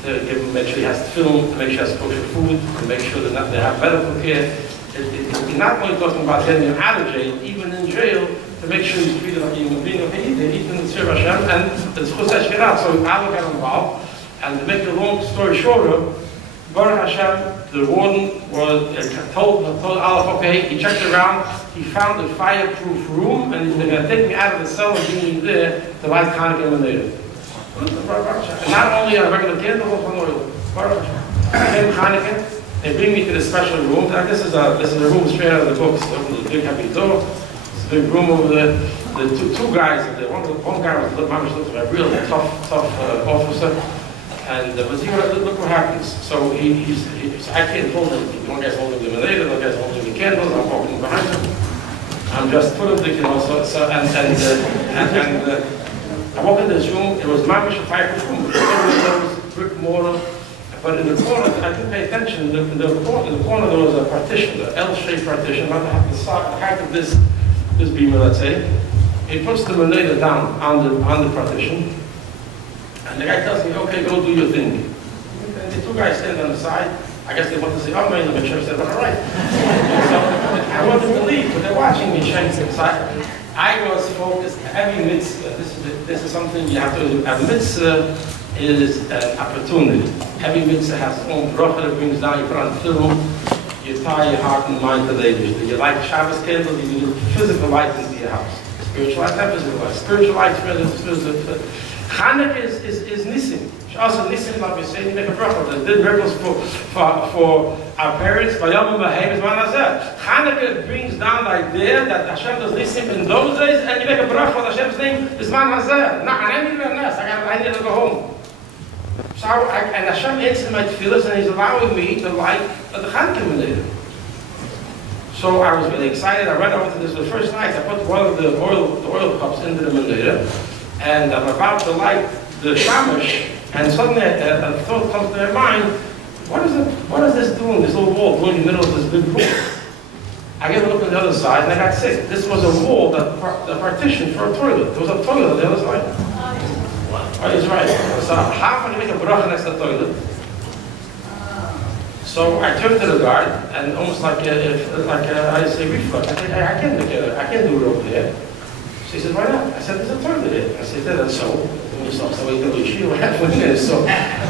To give him, make sure he has film, to make sure he has kosher food, to make sure that they have medical care. We're not only talking about getting him out of jail, even in jail, to make sure he's treated like a human being. He's in the Tzir Hashem, and it's Chus HaShirat, so Aleph got involved. And to make a long story shorter, Baruch Hashem, the warden told Aleph, okay, he checked around, he found a fireproof room, and he's going to take me out of the cell and bring me there to light Hanukkah and later. And not only a regular candle, but oil. Baruch Hashem. Hanukkah, they bring me to the special room. And this is a room straight out of the books. There's a big happy door. It's a big room over there. The two guys, one guy was a real tough officer. And but look what happens. So I can't hold him. One guy's holding the lemonade, the other guy's holding the candles. I'm walking behind him. I'm just full of thinking also. So and I walk in this room. It was mamish a fireproof room. Windows, brick mortar. But in the corner, I didn't pay attention. In the corner there was a partition, an L-shaped partition, about the height of this beamer, let's say. He puts the lemonade down on the partition. And the guy tells me, okay, go do your thing. And the two guys stand on the side. I guess they want to say, oh, man, the church said, all right. So I wanted to leave, but they're watching me change the side. I was focused, every mitzvah, this is something you have to do. A mitzvah is an opportunity. Every mitzvah has its own bracha that brings down, you put on film, you tie your heart and mind to the Eibush. You light Shabbos candles, you need physical light into your house. Spiritual light, not physical light. Spiritual light, physical. Chanukah is Nisim. Also Nisim, like we say, you make a bracha. They did miracles for our parents. Chanukah brings down the idea that Hashem does Nisim in those days, and you make a bracha with Hashem's name, is Man Hazeh. I need to go home. So and Hashem answered my tefillas, and He's allowing me to light the Chanukah menorah. So I was really excited. I ran over to this the first night. I put one of the oil cups into the menorah, and I'm about to light the shamash, and suddenly a thought comes to my mind: what is this doing? This little wall going in the middle of this big pool. I get a look on the other side, and I got sick. This was a wall that partitioned for a toilet. There was a toilet on the other side. Oh, he's right. So how can you make a bracha next to the toilet? So I turned to the guard, and almost like I say reflex. I can't do it over there. So he said, why not? I said, there's a toilet here. I said, that's so. So we go to you. What happened? So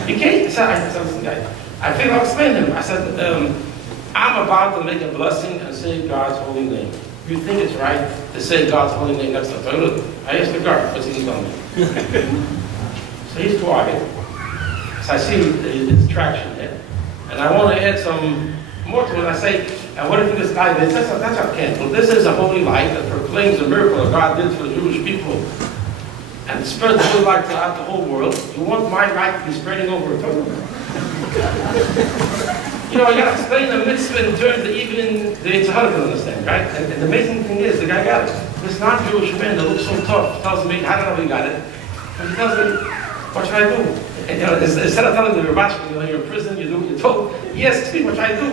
you can't. I said, listen, guy. I think I'll explain to him. I said, I'm about to make a blessing and say God's holy name. You think it's right to say God's holy name next to the toilet? I asked the guard, what's he telling me? So he's quiet. So I see his traction there. And I want to add some more to it. I say, and what if this guy did? That's not candle. This is a holy light that proclaims the miracle that God did for the Jewish people and spread the holy light throughout the whole world. You want my light to be spreading over a toilet? You know, I got to explain the mitzvah in terms that even the Yitzhak can understand, right? And the amazing thing is, the guy got it. This non-Jewish man that looks so tough tells me, I don't know if he got it. But he tells me, what should I do? And, you know, instead of telling me you're watching, you're in prison, you do what you're told. Yes, speak, what should I do?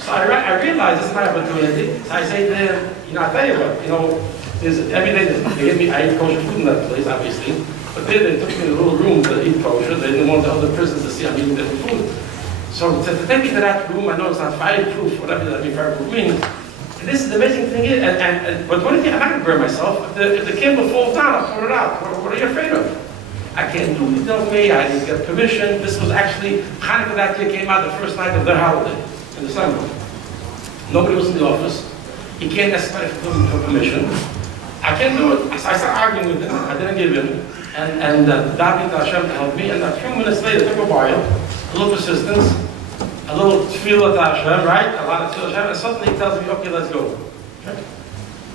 So I realized this is my opportunity. So I say to him, you know, I tell you what, you know, every day they give me, I eat kosher food in that place, obviously. But then they took me to a little room to eat kosher. They didn't want the other prisoners to see I'm eating different food. So to take me to that room, I know it's not fireproof, whatever that fireproof means. And this is the amazing thing is, but what do you think? I'm not going to burn myself. If the candle falls down, I'll pour it out. What are you afraid of? I can't do it, he tells me. I didn't get permission. This was actually, Hanukkah that year came out the first night of their holiday in December. Nobody was in the office. He can't ask for permission. I can't do it. So I started arguing with him. I didn't give him. And David Hashem to help me. And a few minutes later, it took a while, a little persistence, a little tefillah to Hashem, right? A lot of tefillah to Hashem. And suddenly he tells me, okay, let's go. Okay?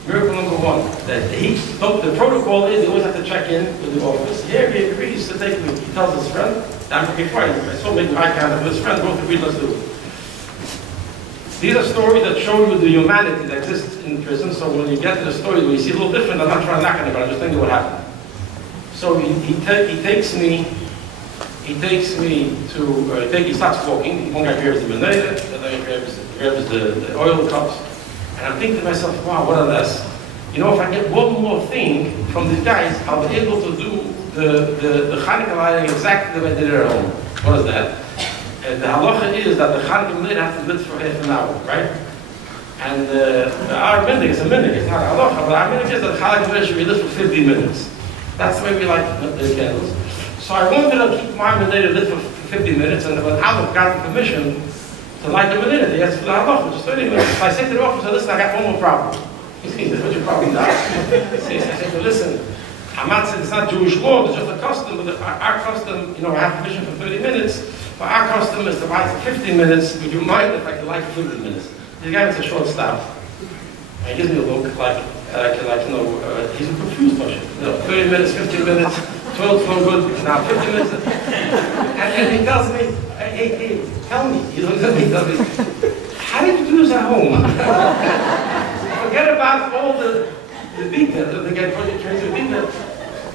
Miracle number one. The protocol is you always have to check in with the office. Here he agrees to take me. He tells his friend, I'm going to be quiet. I saw maybe I can't, but his friend both agreed, let's do it. These are stories that show you the humanity that exists in prison. So when you get to the story, when you see a little different, I'm not trying to knock on it, but I'm just thinking what happened. So he takes me to, he starts walking. One guy grabs the menorah, the other guy grabs the oil cups. And I'm thinking to myself, wow, what a mess. You know, if I get one more thing from these guys, I'll be able to do the Chanukah lighting exactly the way I did it at home. What is that? And the halacha is that the Chanukah menorah has to be lit for half an hour, right? And our minhag is a minhag, it's not a halacha, but our minhag is that the Chanukah menorah should be lit for 15 minutes. That's the way we like the candles. So I wanted to keep my menorah lit for 50 minutes, and when Aleph got the permission to light the menorah, they asked for the halacha, which is 30 minutes. So I said to the officer, listen, I got one more problem. He said, what's your problem now? I said, listen, I'm not saying it's not Jewish law, it's just a custom, but our custom, you know, I have permission for 30 minutes, but our custom is to light for 15 minutes. Would you mind if I could light for 15 minutes? The guy makes a short stop. And he gives me a look like he's a confused person. You know, 30 minutes, 15 minutes, 12's no good, now 15 minutes. And he tells me, hey, tell me. He looks at me and tells me, how did you do this at home? Forget about all the details, the guy project trains with details.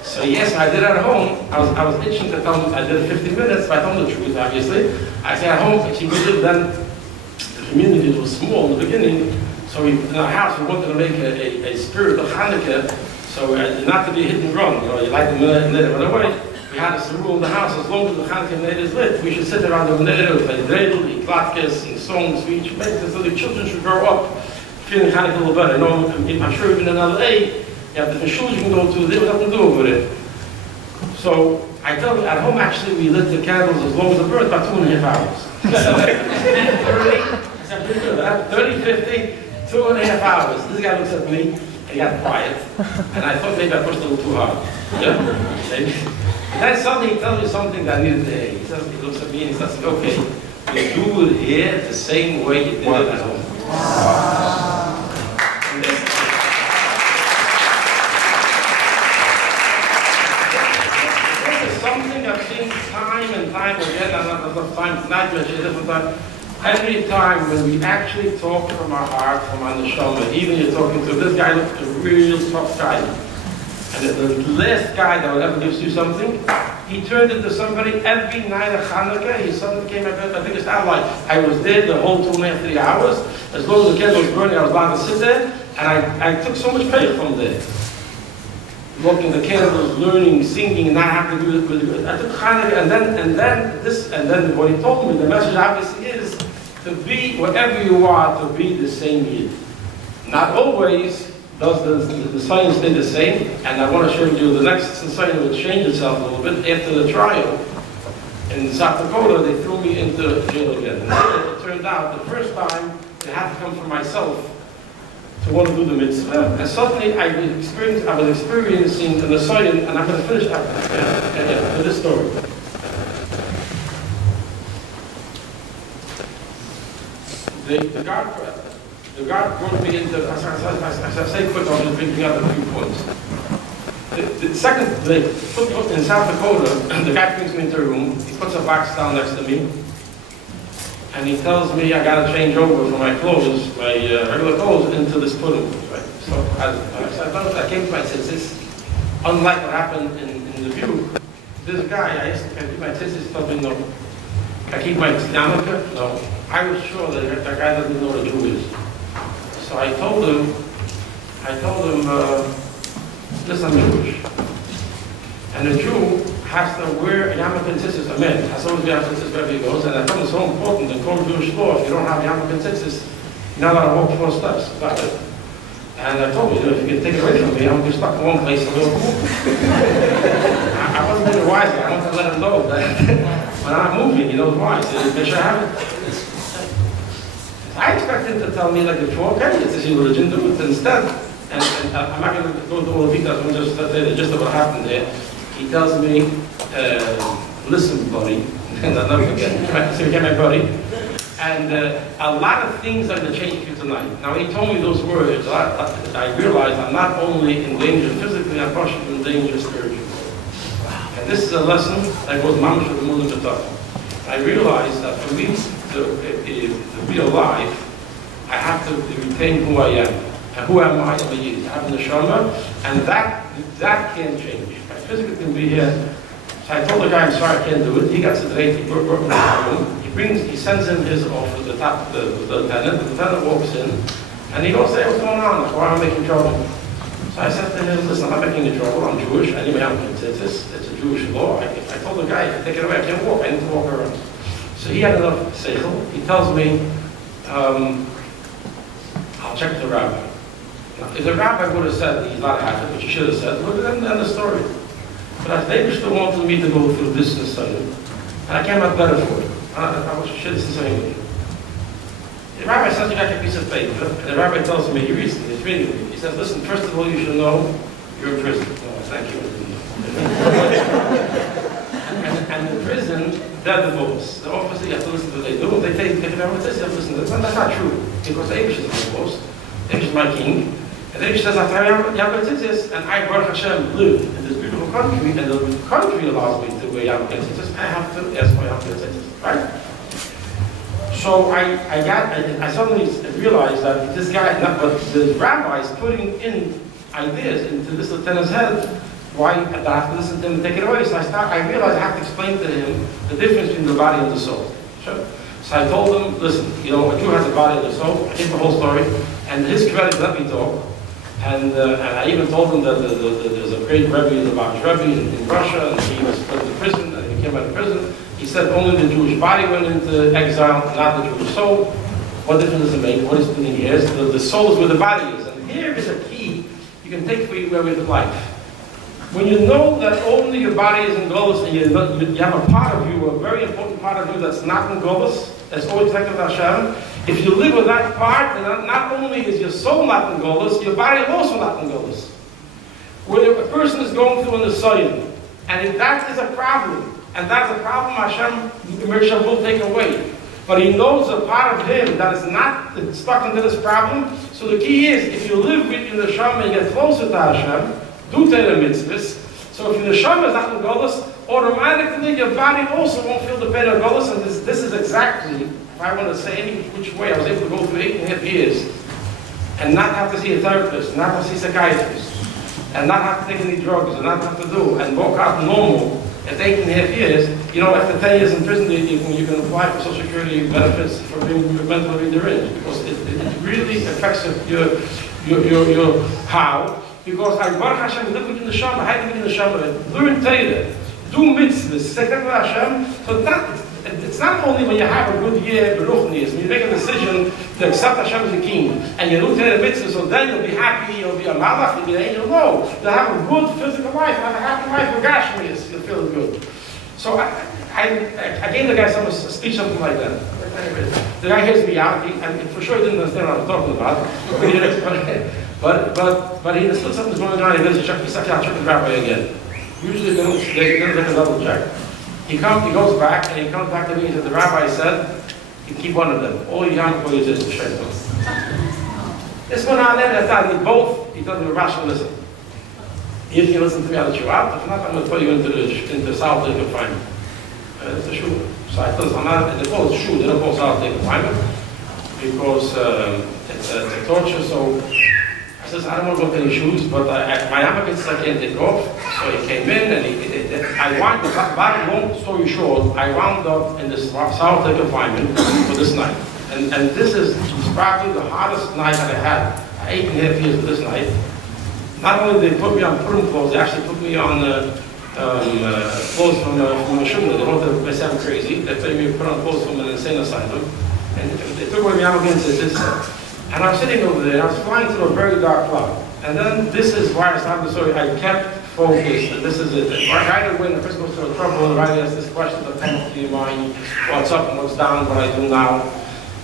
So yes, I did it at home. I was itching to tell him I did 15 minutes, but I told him the truth, obviously. I said at home, she could then the community was small in the beginning. So in our house, we wanted to make a spirit of Hanukkah, so not to be hit and run. You know, you light the menorah right away. We had this rule in the house, as long as the Hanukkah menorah is lit, we should sit around the menorah, play dreidel, eat latkes, sing songs, we should make this so the children should grow up feeling Hanukkah a little better. You know, I'm sure even in LA, you have different schools you can go to, they have nothing to do with it. So I tell you, at home actually we lit the candles as long as the bird, about 2.5 hours. 30, 50, 2.5 hours. This guy looks at me, he got quiet, and I thought maybe I pushed a little too hard. Yeah? Maybe. And then suddenly he tells me something that I needed to hear. He looks at me and he says, okay, you do it here the same way you did it at home. And this is something I've seen time and time again, and not time tonight, but a different time. Every time when we actually talk from our heart, from our neshama, even you're talking to this guy, looks a real tough guy. And the last guy that will ever give you something, he turned into somebody every night of Hanukkah. He suddenly became my biggest ally. I was there the whole 2.5, 3 hours. As long as the candle was burning, I was allowed to sit there. And I took so much pain from there. Walking the candles, learning, singing, and not having to do it really good. I took Hanukkah, and then what he told me, the message obviously is to be whatever you are, to be the same Yid. Not always does the sign stay the same, and I want to show you the next sign will change itself a little bit. After the trial in South Dakota, they threw me into jail again. And then it turned out the first time it had to come from myself to want to do the mitzvah, and suddenly I was experiencing the sign, and I'm going to finish that with this story. The guard brought me into, as I say quick, I'll just bring out a few points. The second, in South Dakota, the guy brings me into a room, he puts a box down next to me, and he tells me I got to change over from my clothes, my regular clothes, into this pudding. Right? So I came to my senses, unlike what happened in the view. This guy, I asked him, can I keep my tzitzis? He told me no. Can I keep my yarmulke? No. I was sure that guy doesn't know what a Jew is. So I told him, listen, I'm Jewish. And a Jew has to wear a yarmulke and tzitzis, a man has to always be yarmulke and tzitzis wherever he goes, and I told him it's so important in Torah Jewish law, if you don't have yarmulke and tzitzis, you're not allowed to walk 4 steps. That's it. And I told him, if you can take it away from me, I'm going to be stuck in one place and go. I wasn't really wise, I wanted to let him know that when I'm moving, he knows why. So they should have it. I expect him to tell me like before, okay, it's his religion, do it instead. And I'm not going to go into all the details, I'm just say the gist of what happened there. He tells me, listen, buddy, and I'll never forget, so he became my buddy. And a lot of things are going to change for you tonight. Now, when he told me those words, I realized I'm not only in danger physically, I'm partially in danger spiritually. And this is a lesson that goes mamash with the Mulim B'tach. I realized that for me to be alive, I have to retain who I am. And who am I? I'm a Yid. I have the neshama, and that can't change. I physically can be here. So I told the guy, I'm sorry, I can't do it. He got to the rate, he sends in his offer, the lieutenant. The lieutenant walks in, and he goes, say, what's going on? Why am I making trouble? So I said to him, listen, I'm not making any trouble. I'm Jewish. Anyway, it's a Jewish law. I told the guy, take it away. I can't walk. I need to walk around. So he had enough seichel. He tells me, I'll check the rabbi. Now, if the rabbi would have said he's not happy, which he should have said, well, then end the story. But as they still wanted me to go through this and so, and I came out better for it. I was shit this same way. The rabbi says you got a piece of paper, and the rabbi tells me, he reads it, he's reading it. He says, listen, first of all, you should know you're in prison. Oh, thank you. and in prison, they're the boss. The officer, you have to listen to what they do. They take it over, you have to listen to it. That's not true, because the Eibush is my boss. The Eibush is my king. And the Eibush says, I have tzitzis, and I, Baruch Hashem, live in this beautiful country, and the country allows me to wear tzitzis. I have to ask for tzitzis, right? So I suddenly realized that this guy, but the rabbi is putting in ideas into this lieutenant's head, why I have to listen to him and take it away. So I realized I have to explain to him the difference between the body and the soul. Sure. So I told him, listen, a Jew has a body and a soul. I gave the whole story, and his credit let me talk. And I even told him that there's a great Rebbe, the Lubavitch Rebbe in Russia, and he was put into prison, and he came out of prison. He said only the Jewish body went into exile, not the Jewish soul. What difference does it make? What is the thing here? The soul is where the body is. And here is a key you can take for you where we live life. When you know that only your body is in Golus and you have a part of you, a very important part of you that's not in Golus, that's always connected with Hashem, if you live with that part, then not only is your soul not in Golus, your body is also not in Golus. Where a person is going through an Nisayon, and if that is a problem, and that's a problem Hashem will take away. But he knows a part of him that is not stuck into this problem. So the key is, if you live with your neshama and get closer to Hashem, do Torah mitzvahs. So if your neshama is not in Golus, automatically your body also won't feel the pain of Golus. And this is exactly, if I want to say any which way, I was able to go through 8.5 years and not have to see a therapist, not have to see a psychiatrist, and not have to take any drugs, and not have to do, and walk out normal. At 8.5 years, you know, after 10 years in prison, you can apply for Social Security benefits for being mentally deranged, because it really affects your how. Because I Baruch Hashem, live within the Neshama, hide within the Neshama, learn Torah, do mitzvahs, say to Hashem. So it's not only when you have a good year, when you make a decision to accept Hashem as a king, and you do Torah mitzvahs, so then you'll be happy, you'll be a malach, you'll be an angel. No, you'll have a good physical life, have a happy life for Gashmias, you'll feel good. So I gave the guy a speech, something like that. The guy hears me out, and for sure he didn't understand what I'm talking about. But he understood something's going on. He goes to check the rabbi again. Usually they don't take a double check. He goes back, and he comes back to me and says, the rabbi said, you keep one of them. All you have for you is the shaitan. This went on there, and I thought he told me, Rashi, listen. If you listen to me, I'll let you out. If not, I'm going to throw you into solitary confinement. It's a shul. So I told him, they call it shul, they don't call it solitary confinement, because it's a torture. So I says, I don't want to go to any shoes, but my advocates I can't take off. So he came in, and I wound up, long story short, I wound up in this solitary confinement for this night. And this is probably the hardest night that I had. 8.5 years for this night. Not only did they put me on Purim clothes, they actually put me on clothes from a shul. They wrote that they sound crazy. They told me to put on clothes from an insane asylum. And they took away my advocates. And I was sitting over there, and I was flying through a very dark cloud. And then this is why I started the story. I kept focused, and this is it. Right away, when the person goes through trouble, and right asks this question that comes to your mind, what's up and what's down, what I do now.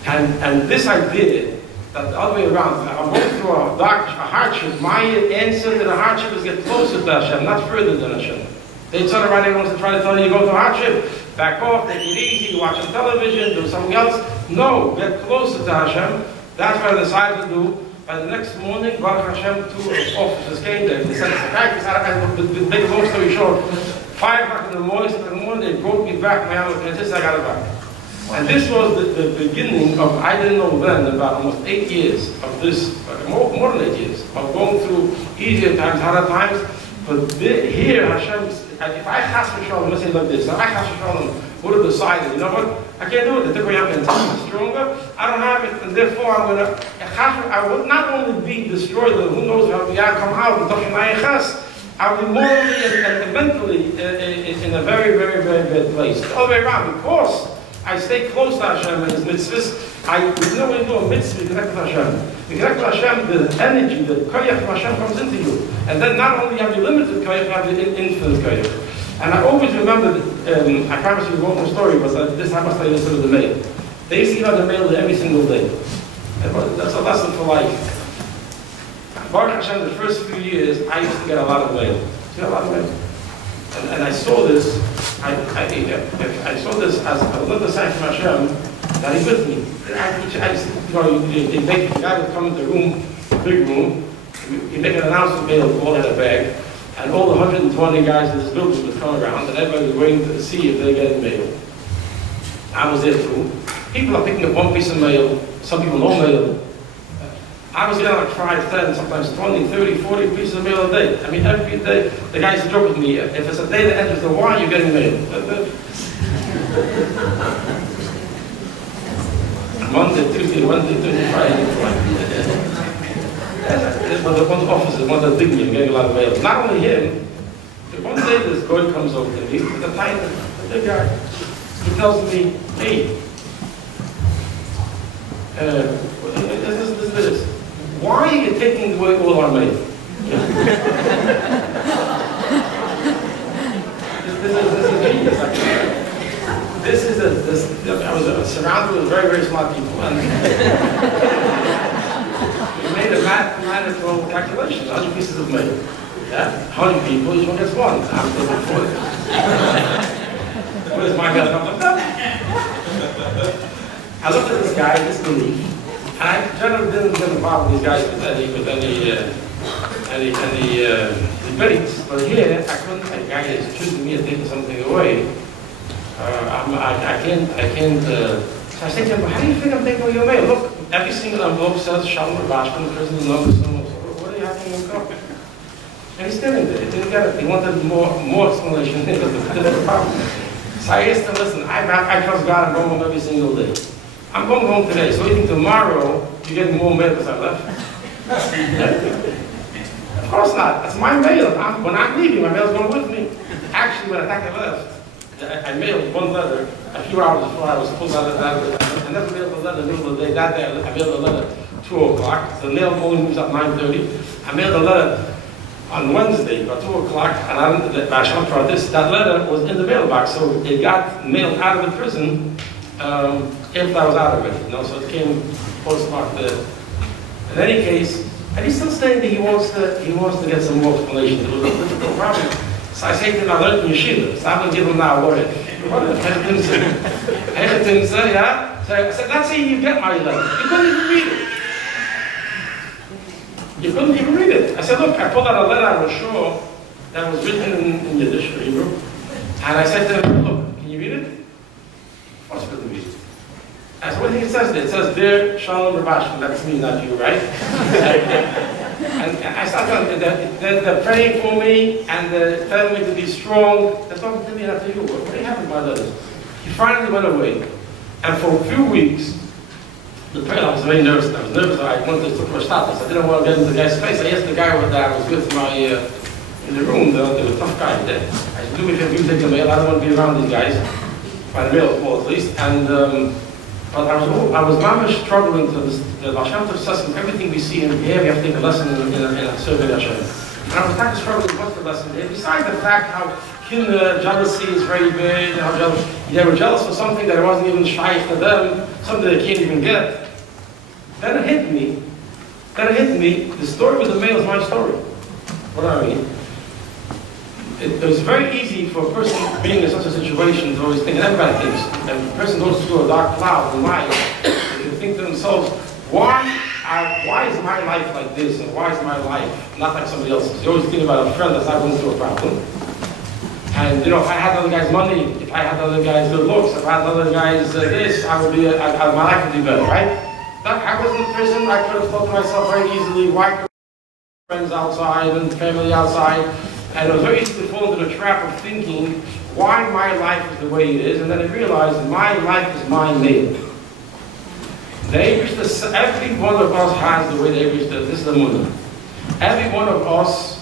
And this I did, that the other way around. I'm going through a hardship. My answer to the hardship is get closer to Hashem, not further than Hashem. They turn around, everyone wants to try to tell you go through hardship, back off, take it easy, watch on television, do something else. No, get closer to Hashem. That's what I decided to do. And the next morning, Baruch Hashem, 2 officers came there. They sent us a package. To make a long story short, 5 o'clock in the morning, they brought me back my application. I got it back. And this was the beginning of, I didn't know then, about almost 8 years of this, more than 8 years, of going through easier times, harder times. But here, Hashem, if I chas v'shalom, let's say like this, if I chas v'shalom would have decided, you know what, I can't do it, the different I'm stronger, I don't have it, and therefore I'm going to, I will not only be destroyed, but who knows how I come out, I'll be morally and mentally in a very, very, very bad place. The other way around, because I stay close to Hashem and His mitzvahs, you know when you do a mitzvah, you connect with Hashem. You connect with Hashem, the energy, the koyach from Hashem comes into you. And then not only have you limited koyach, you have the infinite koyach. And I always remember, I promise you one more story, but this I must tell you this to the mail. They used to give out the mail every single day. And that's a lesson for life. Baruch Hashem, the first few years, I used to get a lot of mail. See a lot of mail. And I saw this, I saw this as another sign from Hashem that He's with me. The guy would come into the room, big room, he'd make an announcement mail all in a bag, and all the 120 guys in this building would come around, and everybody was waiting to see if they're getting mail. I was there too. People are picking up one piece of mail, some people no mail. I was getting like 5, 10, sometimes 20, 30, 40 pieces of mail a day. I mean, every day, the guys joke with me, if it's a day that enters the wire, you're getting mail. Monday, Tuesday, Wednesday, Thursday, Friday, But the one officer, one that dignity, I'm getting a lot of mail. Not only him, but one day this guy comes over to me, with a tiny, big guy. He tells me, hey, this. Why are you taking away all our mail? conditions, 100 pieces of mail. Yeah? 100 people, each one gets one. I'm taking 40. Where's my mail come from that? I looked at this guy, this belief, and I generally didn't get involved with these guys with any debates. But here, I couldn't, a guy is accusing me of taking something away. I can't, so I said to him, how do you think I'm taking away your mail? Look, every single envelope says Shalom Rabashkin, the president of the what are you having in your And he's standing there, he didn't get it. He wanted more explanation. That's the problem. So I asked him, listen, I trust God, I'm going home every single day. I'm going home today, so even tomorrow, you're getting more mail because I left. Of course not. That's my mail. When I'm leaving, my mail's going with me. Actually, when I left, I mailed one letter a few hours before I was supposed to have it. I never mailed a letter in the middle of the day. That day, I mailed a letter at 2 o'clock. The mail only moves at 9:30. I mailed a letter on Wednesday about 2 o'clock, and that letter was in the mailbox, so it got mailed out of the prison after I was out of it, so it came postmarked there. In any case, and he's still saying that he wants to get some more explanation. It was a difficult problem. So I say to him, I learned in yeshiva, so I'm going to give him now a word. Yeah? So I said, let's say you get my letter. You couldn't even read it. You couldn't even read it. I said, look, I pulled out a letter I was sure that was written in Yiddish or Hebrew. And I said to him, look, can you read it? Of course I couldn't read it. I said, what do you think it says there? It says, dear Shalom Rabashkin, that's me, not you, right? And I started telling them, they're praying for me, and they're telling me to be strong. They're talking to me after you. What do you have in my letters? He finally went away. And for a few weeks, I was very nervous. I wanted to talk about status. I didn't want to get into the guy's face. I asked the guy that I was with in the room, there was a tough guy there. I said, do me a favor, you take the mail. I don't want to be around these guys. By the mail, at least. And, but I was mamish struggling to this. The Baal Shem Tov says everything we see in here, we have to take a lesson in a survey Hashem. And I was kind of struggling with the lesson here. Besides the fact how jealousy is very big, how they were jealous for something that wasn't even shy to them, something they can't even get. Then it hit me. The story with the mail is my story. What do I mean? It was very easy for a person being in such a situation to always think, and everybody thinks, and a person goes through a dark cloud in life, they can think to themselves, why is my life like this, and why is my life not like somebody else's? You always think about a friend that's not going through a problem. And if I had other guys' money, if I had other guys' good looks, if I had other guys' this, my life would be better, right? I was in prison, I could have thought to myself very easily, why could friends outside and family outside? And it was very easy to fall into the trap of thinking why my life is the way it is, and then I realized my life is my name. Every one of us has the way this is the Munah. Every one of us,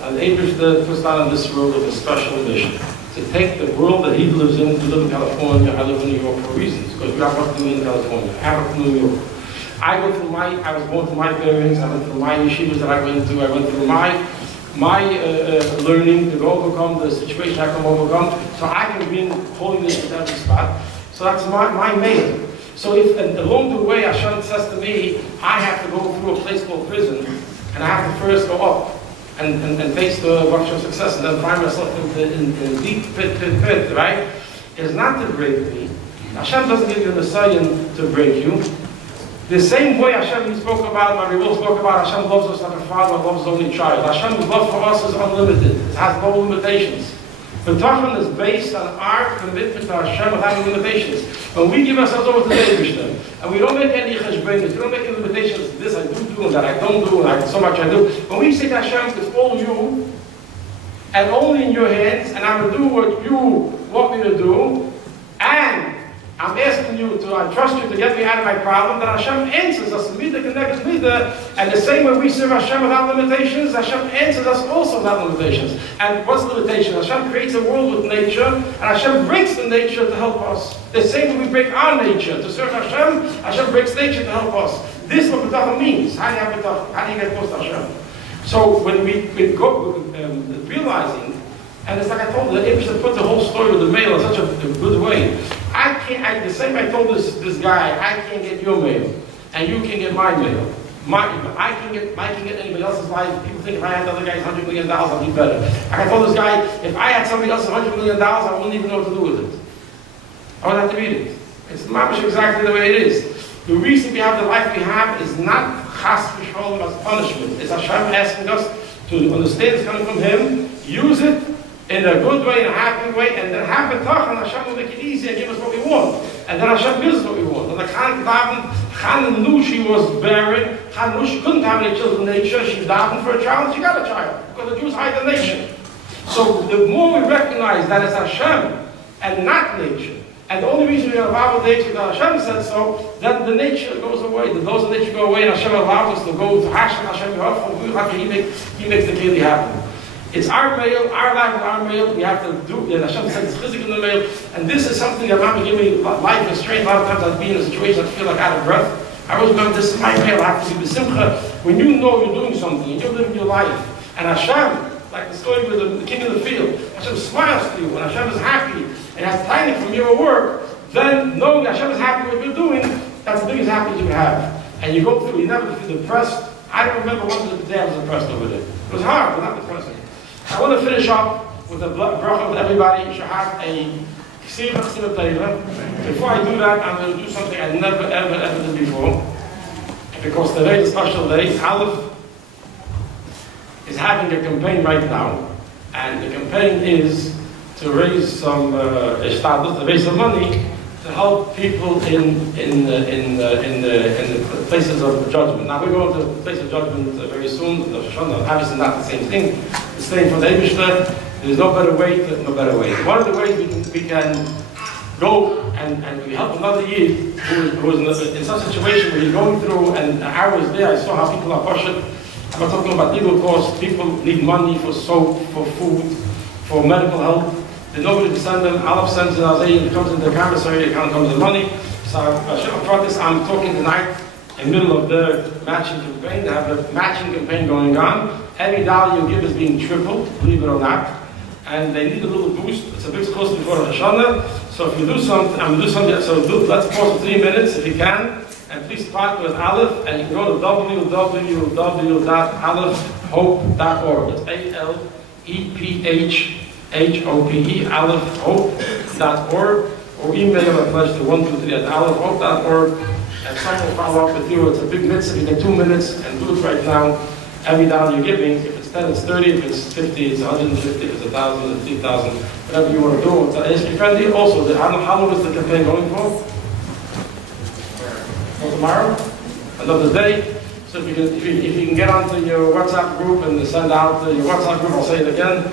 the Eibishter puts down on this world with a special mission. To take the world that he lives in, to live in California, I live in New York for reasons, because we are working in California, I work in New York. I was born through my parents, I went through my yeshivas that I went through, I went through my learning to overcome the situation I can overcome, so I can bring holiness to every spot. So that's my mail. So if along the way Hashem says to me, I have to go through a place called prison, and I have to first go up and face the watch of success, and then find myself in a deep pit, right? It's not to break me. Hashem doesn't give you the Messiah to break you. The same way Hashem spoke about, my Rebbe spoke about, Hashem loves us like a father loves his only child. Hashem's love for us is unlimited. It has no limitations. The Tachon is based on our commitment to Hashem without any limitations. When we give ourselves over to the Eibishter, and we don't make any cheshbonos, we don't make any limitations, this I do and that I don't do, and so much I do. When we say to Hashem, it's all you, and only in your hands, and I'm going to do what you want me to do, and I'm asking you I trust you to get me out of my problem, that Hashem answers us, midah connected midah, and the same way we serve Hashem without limitations, Hashem answers us also without limitations. And what's the limitation? Hashem creates a world with nature, and Hashem breaks the nature to help us. The same way we break our nature to serve Hashem, Hashem breaks nature to help us. This is what bitachon means. How do you have bitachon? How do you get close to Hashem? So when we go realizing, and it's like I told you, the Eibishter put the whole story with the mail in such a good way. The same I told this guy, I can't get your mail, and you can get my mail. I can get anybody else's life. People think if I had the other guy's $100 million, I'd be better. I told this guy, if I had somebody else's $100 million, I wouldn't even know what to do with it. I would have to read it. It's mamish exactly the way it is. The reason we have the life we have is not chas v'sholem as punishment. It's Hashem asking us to understand it's coming from Him, use it in a good way, in a happy way, and then have it tough, and Hashem will make it easy and give us what we want. And then Hashem gives us what we want. And the Chana knew she was barren. Chana knew she couldn't have any children in nature. She davened for a child, and she got a child. Because the Jews hide the nation. So the more we recognize that it's Hashem and not nature, and the only reason we are involved with nature is that Hashem said so, then the nature goes away. The laws of nature go away, and Hashem allows us to go to Hashem, He makes the keli happen. It's our mail, our life is our mail. We have to do it. Hashem sends physical in the mail. And this is something that Mama gave me life and strength. A lot of times I'd be in a situation I'd feel like out of breath. I always remember, this is my mail. I have to be b'simcha. When you know you're doing something, and you're living your life, and Hashem, like the story with the king of the field, Hashem smiles to you, and Hashem is happy, and has timing from your work, then knowing that Hashem is happy with what you're doing, that's the biggest happiness you can have. And you go through, you never feel depressed. I don't remember once the day I was depressed over there. It was hard, but not depressing. I want to finish up with a bracha with everybody. You should have a ksiva teiva. Before I do that, I'm going to do something I never, ever did before. Because today is a special day. Aleph is having a campaign right now. And the campaign is to raise some to raise some money to help people in the places of judgment. Now we're going to the place of judgment very soon. Obviously not the same thing. The same for the Eibishter. There's no better way. One of the ways we can go and we help another Yid who is in such a situation where he's going through, and I was there, I saw how people are pushed. I'm not talking about legal costs. People need money for soap, for food, for medical help. There's nobody to send them. Aleph sends in Azay, it comes in the commissary, it comes in money. So I'm talking tonight in the middle of the matching campaign. They have a matching campaign going on. Every dollar you give is being tripled, believe it or not. And they need a little boost. It's a bit close before Rosh Hashanah. So if you do something, let's pause for 3 minutes if you can. And please partner with Aleph, and you can go to www.alephhope.org. It's ALEPHHOPE, alephhope.org, or email a pledge to 123@alephhope.org, and someone will follow up with you. It's a big mitzvah. You take 2 minutes and do it right now. Every dollar you're giving, if it's 10, it's 30, if it's 50, it's 150, if it's 1,000, it's 3,000, whatever you want to do. It's friendly. Also, how long is the campaign going for? For tomorrow? Another day? So if you can get onto your WhatsApp group and send out your WhatsApp group, I'll say it again.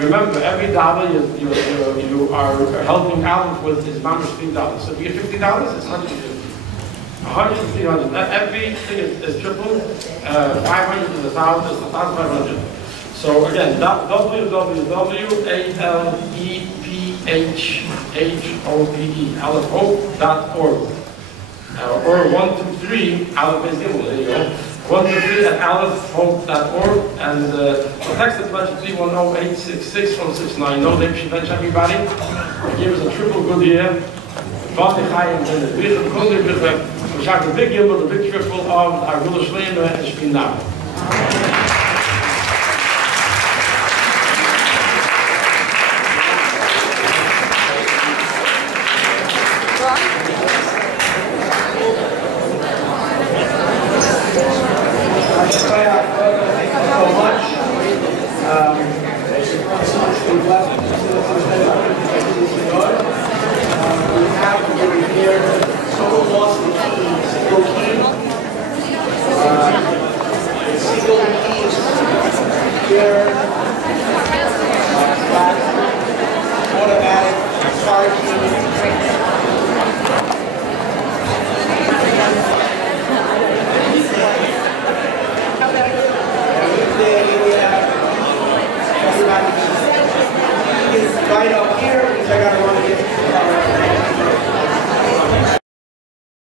Remember, every dollar you are helping out with is $3. So if you get $50, it's $150. 100 to 300. Everything is triple. 500 is 1,000. Is 1,500. So again, www.alephhope, alephhope.org. Or 123 Aleph is Gimel. There you go. 123@alephhope.org, and text the pledge 310-866-069. No, they should mention everybody. Give us a triple good year. We have the big Gimel, the big triple of our Gula Shleima and Shpinah. Thank you so much.